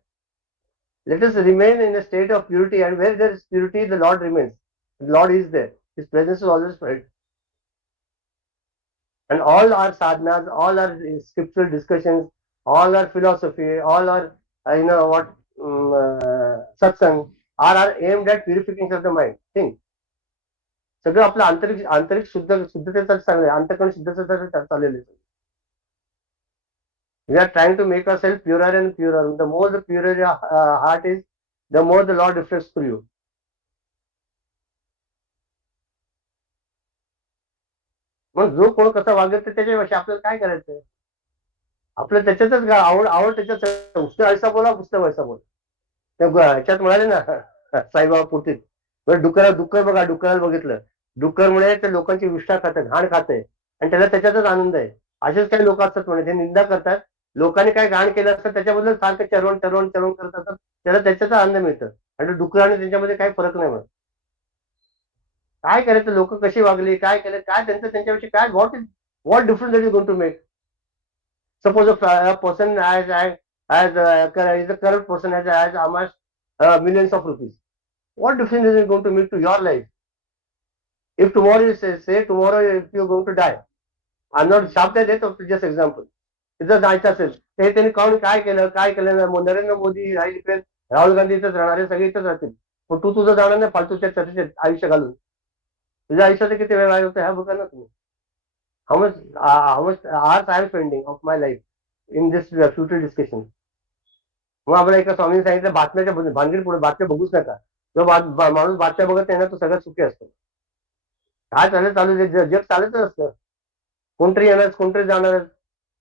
Let us remain in a state of purity, and where there is purity the Lord remains. The Lord is there, his presence is always present. And all our sadhanas, all our scriptural discussions, all our philosophy, all our satsang are aimed at purification of the mind. Think. सगळं आपलं आंतरिक शुद्धतेचं चाललंय, अंतकरण शुद्धतेचं चाललेलं आहे. We are trying to make ourselves purer and purer. The more the purer your heart is, the more the Lord reflects through you. मग जो कोण कसा वागेल तर त्याच्याविषयी आपल्याला काय करायचंय. आपलं त्याच्यातच आवड त्याच्यात, उसने ऐसा बोला उसने वैसा बोला. त्या ह्याच्यात म्हणाले ना साईबाबा पोटीत, डुक्कर बघा, डुक्कराला बघितलं, डुक्कर म्हणे ते लोकांची विष्ठा खाते, घाण खाते, आणि त्याला त्याच्यातच आनंद आहे. असेच काही लोक असतात म्हणे, ते निंदा करतात, लोकांनी काय घाण केलं असतं त्याच्याबद्दल सारखं चरवण करत असतात, त्याला त्याच्याच आनंद मिळतं. आणि डुक्कर आणि त्याच्यामध्ये काही फरक नाही म्हणत. काय करायचं, लोक कशी वागली, काय केलं, काय त्यांच्याविषयी काय, what difference is going to make. Suppose a person has is a corrupt person, has amassed millions of rupees. What difference is it going to make to your life? If tomorrow you say tomorrow if you're going to die, I'm not शाप नाही देत, just example. तिथं जायचं असेल तर हे त्यांनी काय केलं ना, नरेंद्र मोदी राहुल गांधी इथंच राहणारे, सगळे इथंच राहतील, पण तू तुझं जाणार नाही फालतूच्या चर्चेत आयुष्य घालून. तुझ्या आयुष्यात किती वेळ लागतो ह्या बघा ना तुम्ही. how much hours I am spending of my life in this future discussion. मग आपण एका स्वामींनी सांगितलं, बातम्याच्या भानगडी पुढे बातम्या बघूच नका. जो माणूस बातम्या बघत नाही ना, तो सगळ्यात सुखी असतो. काय चालू जग चालतच असतं. कोणतरी येणार, कोणतरी जाणार,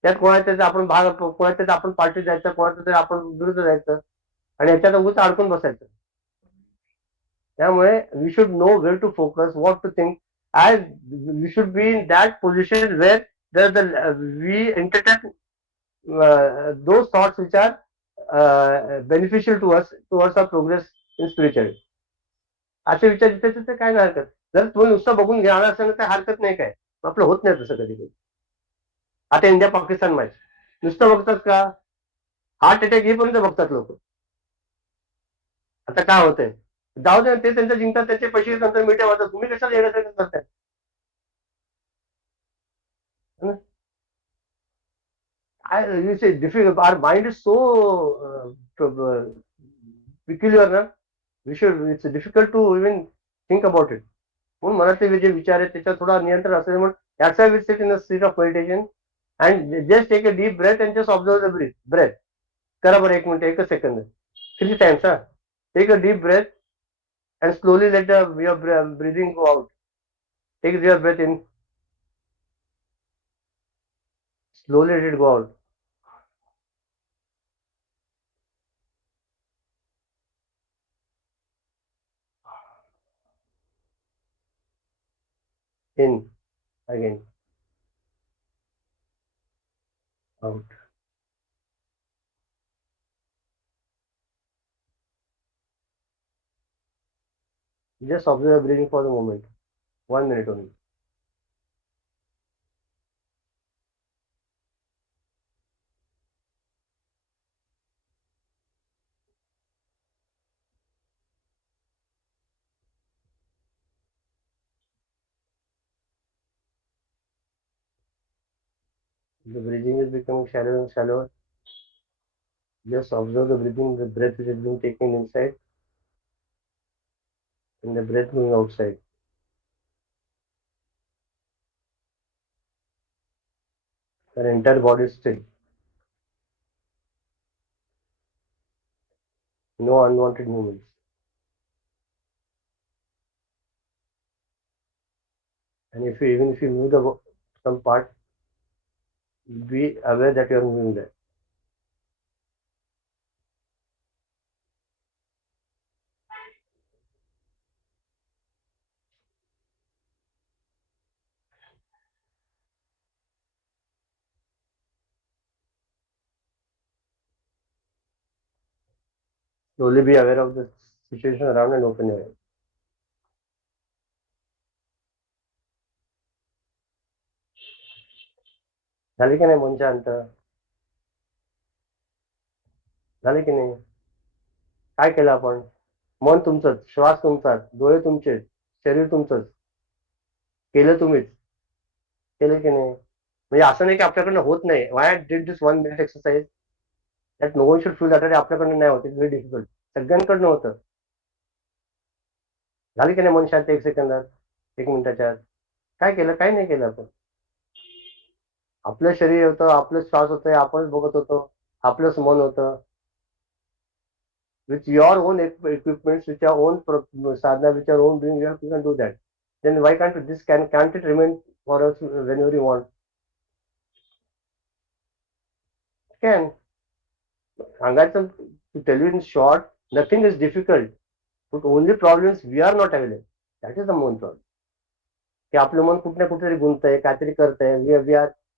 त्यात कोणाच्या आपण पार्टीत जायचं, कोणाचं तरी आपण विरुद्ध जायचं, आणि ह्याच्यात उगाच अडकून बसायचं. त्यामुळे we should know where to focus, what to think, as we should be in that position where we entertain those thoughts which are beneficial to us towards our progress in spirituality. असे विचार जिथे तिथे काय नाही हरकत. जर तुम्ही नुसतं बघून घेणार असेल तर हरकत नाही, काय आपलं होत नाही तसं कधी कधी. आता इंडिया पाकिस्तान मॅच नुसतं बघतात का, हार्ट अटॅक येईपर्यंत बघतात लोक. आता काय होतंय, जाऊ दे, ते त्यांच्या जिंकतात, त्याचे पैसे नंतर मिठे वाटतात, तुम्ही कशाला येण्यासाठी करताय. You say difficult. Our mind is so peculiar, na? It's difficult to even think about it. म्हणून मनातले जे विचार आहेत त्याच्यावर थोडा नियंत्रण असेल म्हणून that's why we sit in a state of meditation and just take a deep breath and just observe the breath. करा बरं 1 मिनिट 1 सेकंद 3 times हा. Take a deep breath and slowly let your breathing go out. Take your breath in, slowly let it go out. In again, out. Just observe the breathing for the moment. 1 minute only. The breathing is becoming shallower and shallower. Just observe the breathing, the breath which is being taken inside and the breath going outside. The entire body is still. No unwanted movements. And even if you move some part, be aware that you are moving there. Slowly be aware of the situation around and open your eyes. झाली की नाही मन शांत? झाली की नाही? काय केलं आपण? मन तुमचंच, श्वास तुमचाच, डोळे तुमचेच, शरीर तुमचंच. केलं तुम्हीच. केलं की नाही? म्हणजे असं नाही की आपल्याकडनं होत नाही. Why did this 1 minute exercise? That no one should feel that अरे आपल्याकडनं नाही होत. It's very difficult. सगळ्यांकडनं होतं. झाली की नाही मन शांत 1 सेकंदात? 1 मिनिटाच्या आत? काय केलं? काही नाही केलं आपण. आपलं शरीर होतं, आपलं श्वास होते, आपणच बघत होतो, आपलंच मन होतं. With your own equipments, with your own sadhana, with your own doing, you can do that. Then why can't it remain for us whenever you want? It can. सांगायचं to tell you in short, nothing is difficult. But only problems we are not available. That is the main problem. की आपलं मन कुठे ना कुठेतरी गुंतय, काहीतरी करतंय.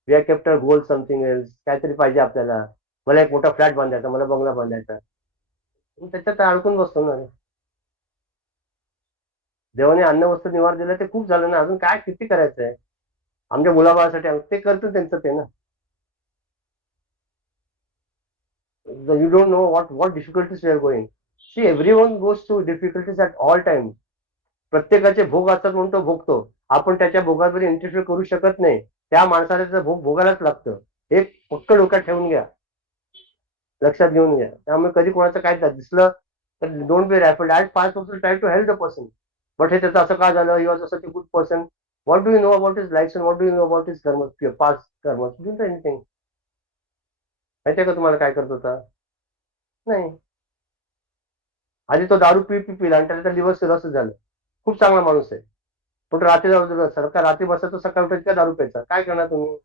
We are kept our goal something else. काहीतरी पाहिजे आपल्याला. मला एक मोठा फ्लॅट बांधायचा, मला बंगला बांधायचा. त्याच्यात अडकून बसतो ना. देवाने अन्न वस्त्र निवार दिलं ते खूप झालं ना. अजून काय किती करायचंय? आमच्या मुलाबाळासाठी ते करतो त्यांचं ते ना. You don't know what difficulties we are going. See, everyone goes through difficulties at all times. प्रत्येकाचे भोग असतात म्हणून तो भोगतो. आपण त्याच्या भोगावर इंटरफिअर करू शकत नाही. त्या माणसाला त्याचा भोग भोगायलाच लागतं. हे पक्क डोक्यात ठेवून घ्या. लक्षात घेऊन घ्या. त्यामुळे कधी कोणाचं काय दिसलं तर don't be ruffled. At 5% try to help the person. But हे त्याचं असं का झालं? ही वॉज असं ते good person. What do you know about his life and what do you know about his karma, past karma? Do anything. माहितीये का तुम्हाला काय करत होता? नाही. आधी तो दारू पिला आणि त्याला लिव्हर सिरोसिस झालं. खूप चांगला माणूस आहे. पण रात्री सरकार रात्री बसायचं, सकाळी उठायचं, दारू प्यायचा. काय करणार तुम्ही?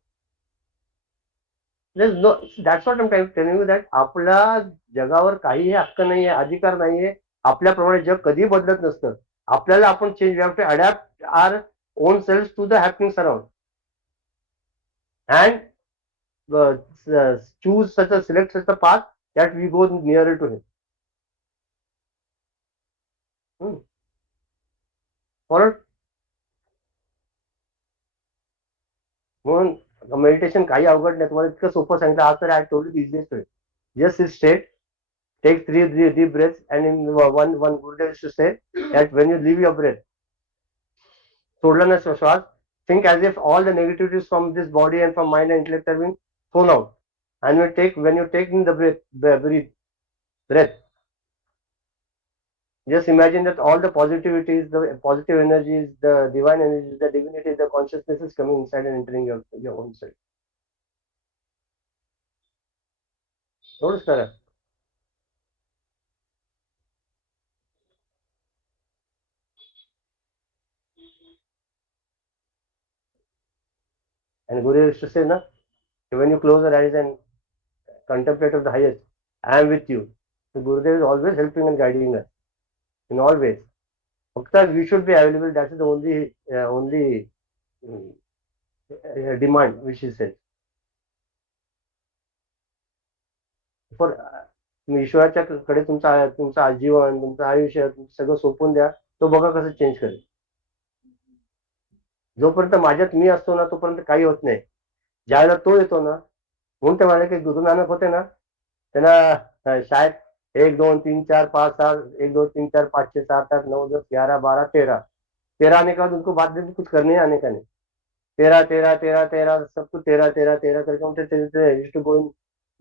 That's what I am telling you that आपल्या जगावर काहीही हक्क नाहीये, अधिकार नाहीये. आपल्याप्रमाणे जग कधीही बदलत नसतं. आपल्याला आपण change, we have to adapt our own self to the happenings around and choose such a select such a path that we go nearer to him. Alright. म्हणून मेडिटेशन काही अवघड नाही. तुम्हाला इतकं सोपं सांगितलं आज तर आय told you easiest way. Just sit straight, take 3 deep breaths, and in one Gurudev used to say that when you leave your breath, सोडला ना श्वास, think as if all the negativities from this body and from mind and intellect are being thrown out. And when you take in the breath, Just imagine that all the positivities, the positive energies, the divine energies, the divinity, the consciousness is coming inside and entering your own self. Notice that. And Guru used to say, na, when you close your eyes and contemplate of the highest, I am with you. The Gurudev is always helping and guiding us in all ways. Bhakta, we should be available. That is the only demand which he says. For तुम्ही ईश्वराच्या कडे तुमचं आजीवन, तुमचं आयुष्य सगळं सोपून द्या. तो बघा कसं चेंज करेल. जोपर्यंत माझ्यात मी असतो ना तोपर्यंत काही होत नाही. ज्यावेळेला तो येतो ना, म्हणून ते म्हणाले की गुरु नानक होते ना, त्यांना शायद 1 2 3 4 5 7 1 2 3 4 5 6 7 8 9 10 11 12 13 आने के बाद उनको बात देती कुछ करने आने का नहीं. 13 सब कुछ 13 करके उनसे to go in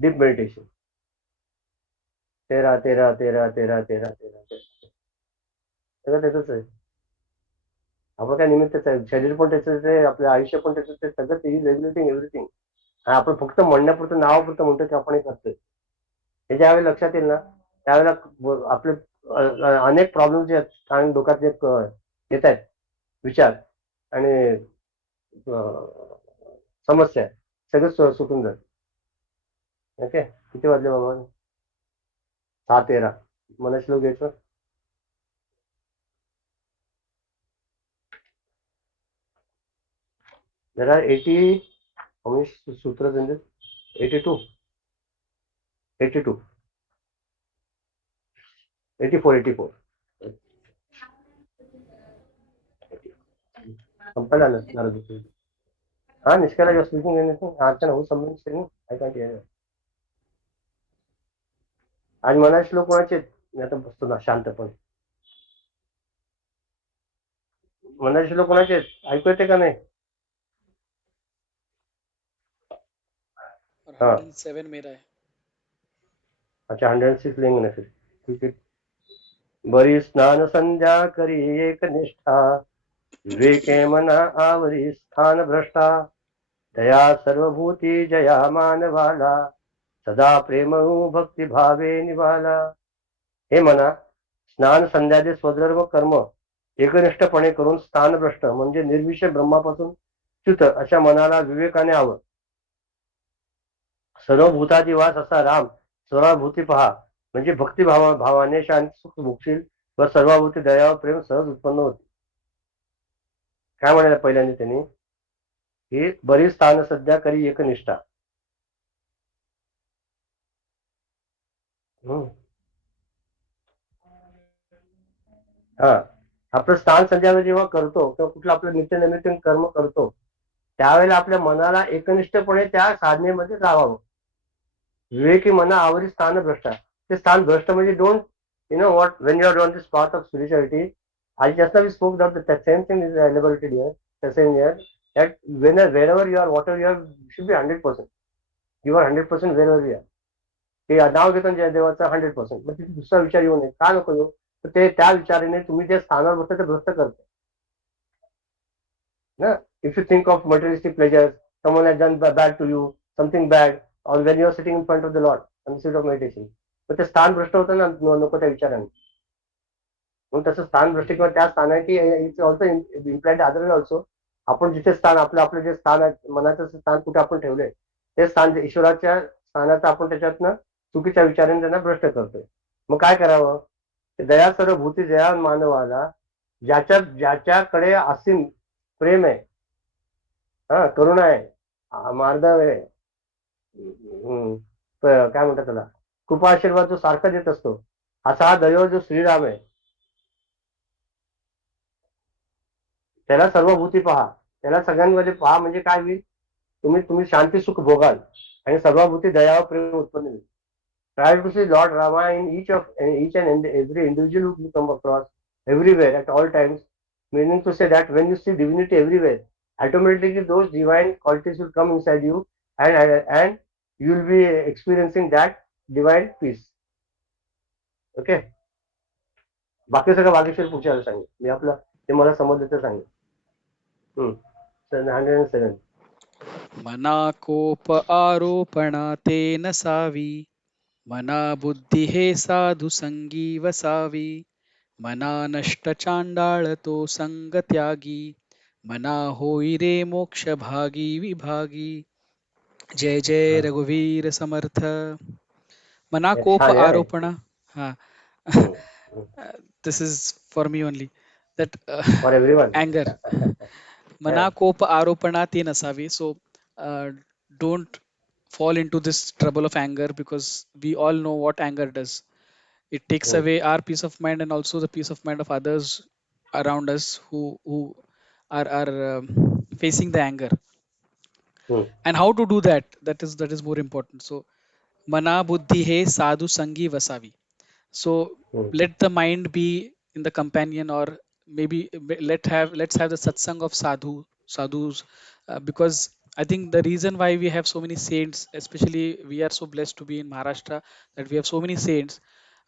deep meditation. 13 सगळं त्याचंच आहे. आपण काय निमित्तच आहे. शरीर पण त्याचंच आहे, आपलं आयुष्य पण त्याचंच आहे, सगळं ते इज रेग्युलेटिंग एव्हरीथिंग. आणि आपण फक्त म्हणण्यापुरतं नावापुरतं म्हणतो की आपण हे करतोय. हे ज्यावेळेला लक्षात येईल ना, त्यावेळेला आपले अनेक प्रॉब्लेम जे आहेत कारण डोक्यात जे येत आहेत विचार आणि समस्या सगळं सुटून जात. ओके, किती वाजले बाबा? 6:13. मला श्लोक घ्यायचं. There are 80, how many sutras in this? 82, 82, 84, 84. संपला ना Narada. हाँ, निष्काला you're speaking anything? Archana, who something saying? I can't hear you. आज मला श्लोक कोणाचे आहेत? मी आता बसतो ना शांतपणे. मनाचे श्लोक कोणाचे आहेत? ऐकू येते का नाही? और हाँ, 107 मेरा है. अच्छा 106 लेंगे ना फिर. ठीक है. बरी स्नान संध्या करी एक निष्ठा, विवेके मना आवरी स्थान भ्रष्टा, दया सर्वभूती जया मानवाला, सदा प्रेम भक्ती भावे निवाला. हे म्हणा, स्नान संध्याचे स्वधर्म कर्म एकनिष्ठपणे करून स्थानभ्रष्ट म्हणजे निर्विषय ब्रह्मापासून च्युत अशा मनाला विवेकाने आवड. सर्व भूताची वास असा राम सर्वभूती पहा म्हणजे भावाने शांती सुख भोगशील व सर्वभूती दया व प्रेम सहज उत्पन्न होते. काय म्हणाले पहिल्यांदा त्यांनी की बरी स्थान सध्या करी एकनिष्ठा. हा, आपलं स्थान संध्या जेव्हा करतो किंवा कुठलं आपलं नित्यनैमित्तिक कर्म करतो त्यावेळेला आपल्या मनाला एकनिष्ठपणे त्या साधनेमध्ये राहावं. विवेकी मना आवरी स्थान भ्रष्ट. ते स्थान भ्रष्ट म्हणजे don't what when you are on this path of spirituality. I just now we spoke that the same thing is elaborated here. The same here that wherever you are, whatever you are, should be 100%. You are 100% wherever you are. ते नाव घेतो देवाचं 100%. मग तिथे दुसरा विचार येऊ नये. का नको येऊ? तर ते त्या विचाराने तुम्ही जे स्थानावर बसता ते भ्रष्ट करतो ना. If you think of materialistic pleasures, someone has done bad to you, something bad, or when you are sitting in front of the Lord on the seat of meditation, तर ते स्थान भ्रष्ट होतं ना नको त्या विचाराने. मग तसं स्थान भ्रष्ट किंवा त्या स्थानाची it's also implied other also. आपण जिथे स्थान आपलं जे स्थान आहे मनाचं स्थान कुठे आपण ठेवलंय ते स्थान ईश्वराच्या स्थानाचं आपण त्याच्यातनं चुकीच्या विचाराने त्यांना भ्रष्ट करतोय. मग काय करावं? दया सर्व भूती जया मानवाला, ज्याच्याकडे असीम प्रेम आहे, हा करुणा आहे, मार्दव आहे, काय म्हणतात त्याला कृपा आशीर्वाद जो सारखा देत असतो असा हा दैव जो श्रीराम आहे त्याला सर्वभूती पहा. त्याला सगळ्यांमध्ये पहा म्हणजे काय होईल? तुम्ही शांती सुख भोगाल आणि सर्वभूती दया व प्रेम उत्पन्न होईल. Try to see Lord Rama in each and every individual who you come across everywhere at all times, meaning to say that when you see divinity everywhere, automatically those divine qualities will come inside you and you will be experiencing that divine peace. Okay. बाकी सगळं वागेश्वर पुढच्या सांगेल. मी आपलं ते मला समजलं तर सांगेल. 107. मना कोप आरोपणा ते नसावी, मना बुद्धी हे साधू संगी वसावी, मना नष्ट चांडाळ तो संग त्यागी, मना होई रे मोक्ष भागी विभागी. जय जय हा. रघुवीर समर्थ. मना हे कोप छान आहे हा. आरोपणा. हा. हम्म, हम्म. This is for me only. That for everyone. anger. हा. मना कोप आरोपणा ती नसावी. So don't fall into this trouble of anger, because we all know what anger does. It takes hmm, away our peace of mind and also the peace of mind of others around us who are facing the anger. Hmm, And how to do that? That is more important. So mana buddhi he sadhu sangi vasavi. So hmm, let the mind be in the companion, or maybe let's have the satsang of sadhus, because I think the reason why we have so many saints, especially we are so blessed to be in Maharashtra, that we have so many saints,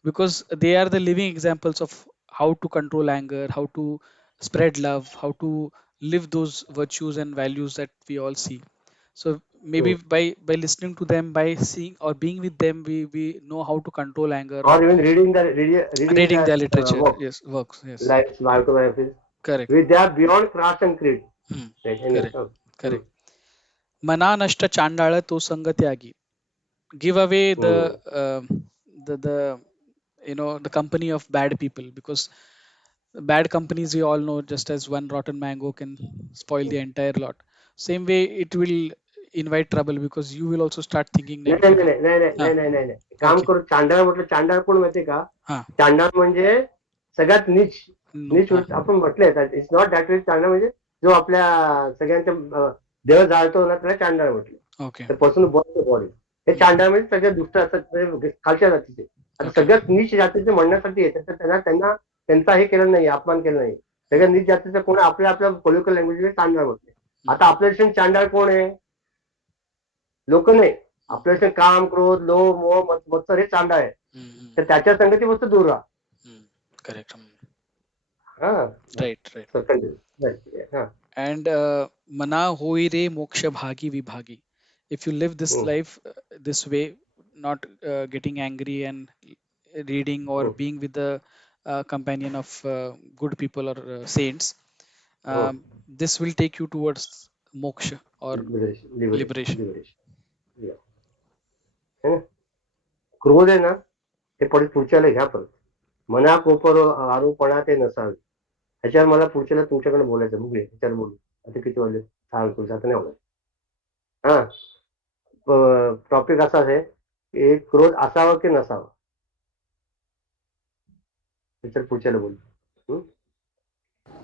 because they are the living examples of how to control anger, how to spread love, how to live those virtues and values that we all see. So maybe hmm. by listening to them, by seeing or being with them, we know how to control anger, or Or even reading reading that their literature. work, Yes, works. Yes, like biographies, correct. with their beyond class and creed. Hmm. Right? Anyway, Correct, correct. Mana nashta chandala to sanga tyagi. Give away hmm, the the company of bad people, because bad companies, we all know, just as one rotten mango can spoil the entire lot, same way it will invite trouble, because you will also start thinking नाही नाही negatively. नाही नाही नाही Ah, नाही नाही नाही नाही काम okay. करू. चांडाळ म्हटलं, चांडाळ कोण माहितीये का? Ah, चांडाळ म्हणजे सगळ्यात नीच. no. नीच आपण म्हटलंय, इट्स नॉट दॅट वे. चांडाळ म्हणजे जो आपल्या सगळ्यांच्या देव जाळतो ना, त्याला चांडाळ म्हटलं. Okay, तर पासून बॉडी बॉडी हे mm, चांडाळ म्हणजे सगळ्यात दुष्ट असतात, म्हणजे खालच्या जातीचे. आता okay. सगळ्यात नीच जातीचे म्हणण्यासाठी येतात, तर त्यांना त्यांना त्यांचा हे केलं नाही, अपमान केलं नाही. Mm, सगळ्यात नीच जातीचं कोण आपल्या आपल्या कोलिकल लँग्वेज चांडाळ म्हटले. mm, आता आपल्या देशात चांडाळ कोण आहे? लोक नाही. mm, आपल्या देशात काम, क्रोध, लोभ, मोह, मत्सर हे चांडाळ आहे. mm, mm, तर त्याच्या संगती फक्त दूर राहा. mm. Correct. हा. Right, right. हा. And mana hoi re moksha bhagi vibhagi. If you live this hmm, life this way, not getting angry and reading or hmm, being with the companion of good people or saints, hmm. this will take you towards moksha or liberation liberation liberation. Liberation. है ना? क्रोध आहे ना, हे पुढच्याला घ्या परत. मना कोपर आरोपणा ते नसावे. ह्याच्यावर मला पुढच्याला तुमच्याकडे बोलायचं. बघूया ह्याच्यावर बोलू. आता किती वाजले? 6 वाजले. आता नाही बोलायचं. हा. टॉपिक असा आहे की क्रोध असावा की नसावा, त्याच्यावर पुढच्याला बोलू.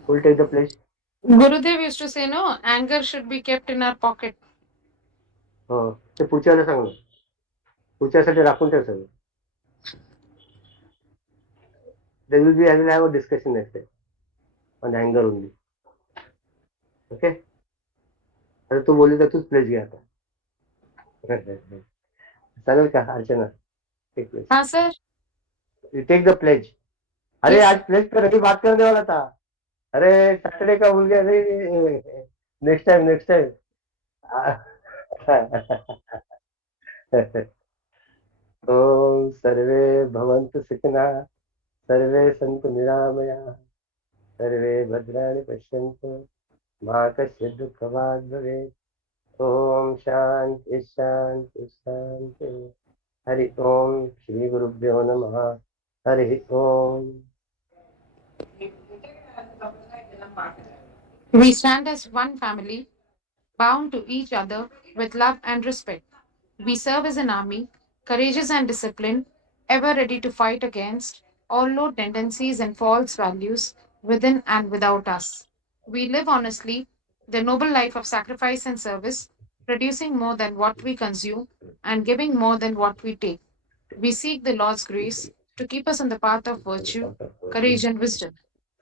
Will take the place. Gurudev used to say, no, anger should be kept in our pocket. ते पुढच्याला सांग ना. पुढच्यासाठी राखून ठेव सगळं. There will be, I will have a discussion next time on anger only. Okay? आता तू बोलली तर तूच प्लेस घे आता. चालेल का अर्चना? Take place. हाँ sir. You take the pledge. अरे Yes आज sir. प्लेस पर अभी बात करने वाला था. अरे सैटरडे का भूल गया. अरे नेक्स्ट टाइम नेक्स्ट टाइम. ओम सर्वे भवन्तु सुखिनः, सर्वे सन्तु निरामयाः, सर्वे भद्राणि पश्यन्तु, मा कश्चित् दुःखभाग् भवेत्. ओम शांति शांति शांति. हरि ओम. श्री गुरुभ्यो नमः. हरि ओम. We stand as one family, bound to each other with love and respect. We serve as an army, courageous and disciplined, ever ready to fight against all low tendencies and false values within and without us. We live honestly the noble life of sacrifice and service, producing more than what we consume and giving more than what we take. We seek the Lord's grace to keep us on the path of virtue, courage, and wisdom.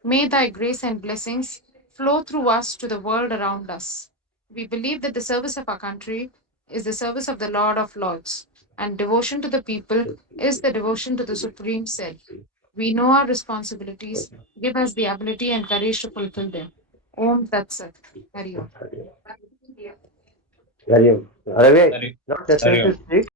May thy grace and blessings flow through us to the world around us. We believe that the service of our country is the service of the Lord of Lords, and devotion to the people is the devotion to the Supreme Self. We know our responsibilities. Give us the ability and courage to fulfill them. Om Tat Sat. Hari Om. Very, very, Hari, not Hari necessarily Om. strict,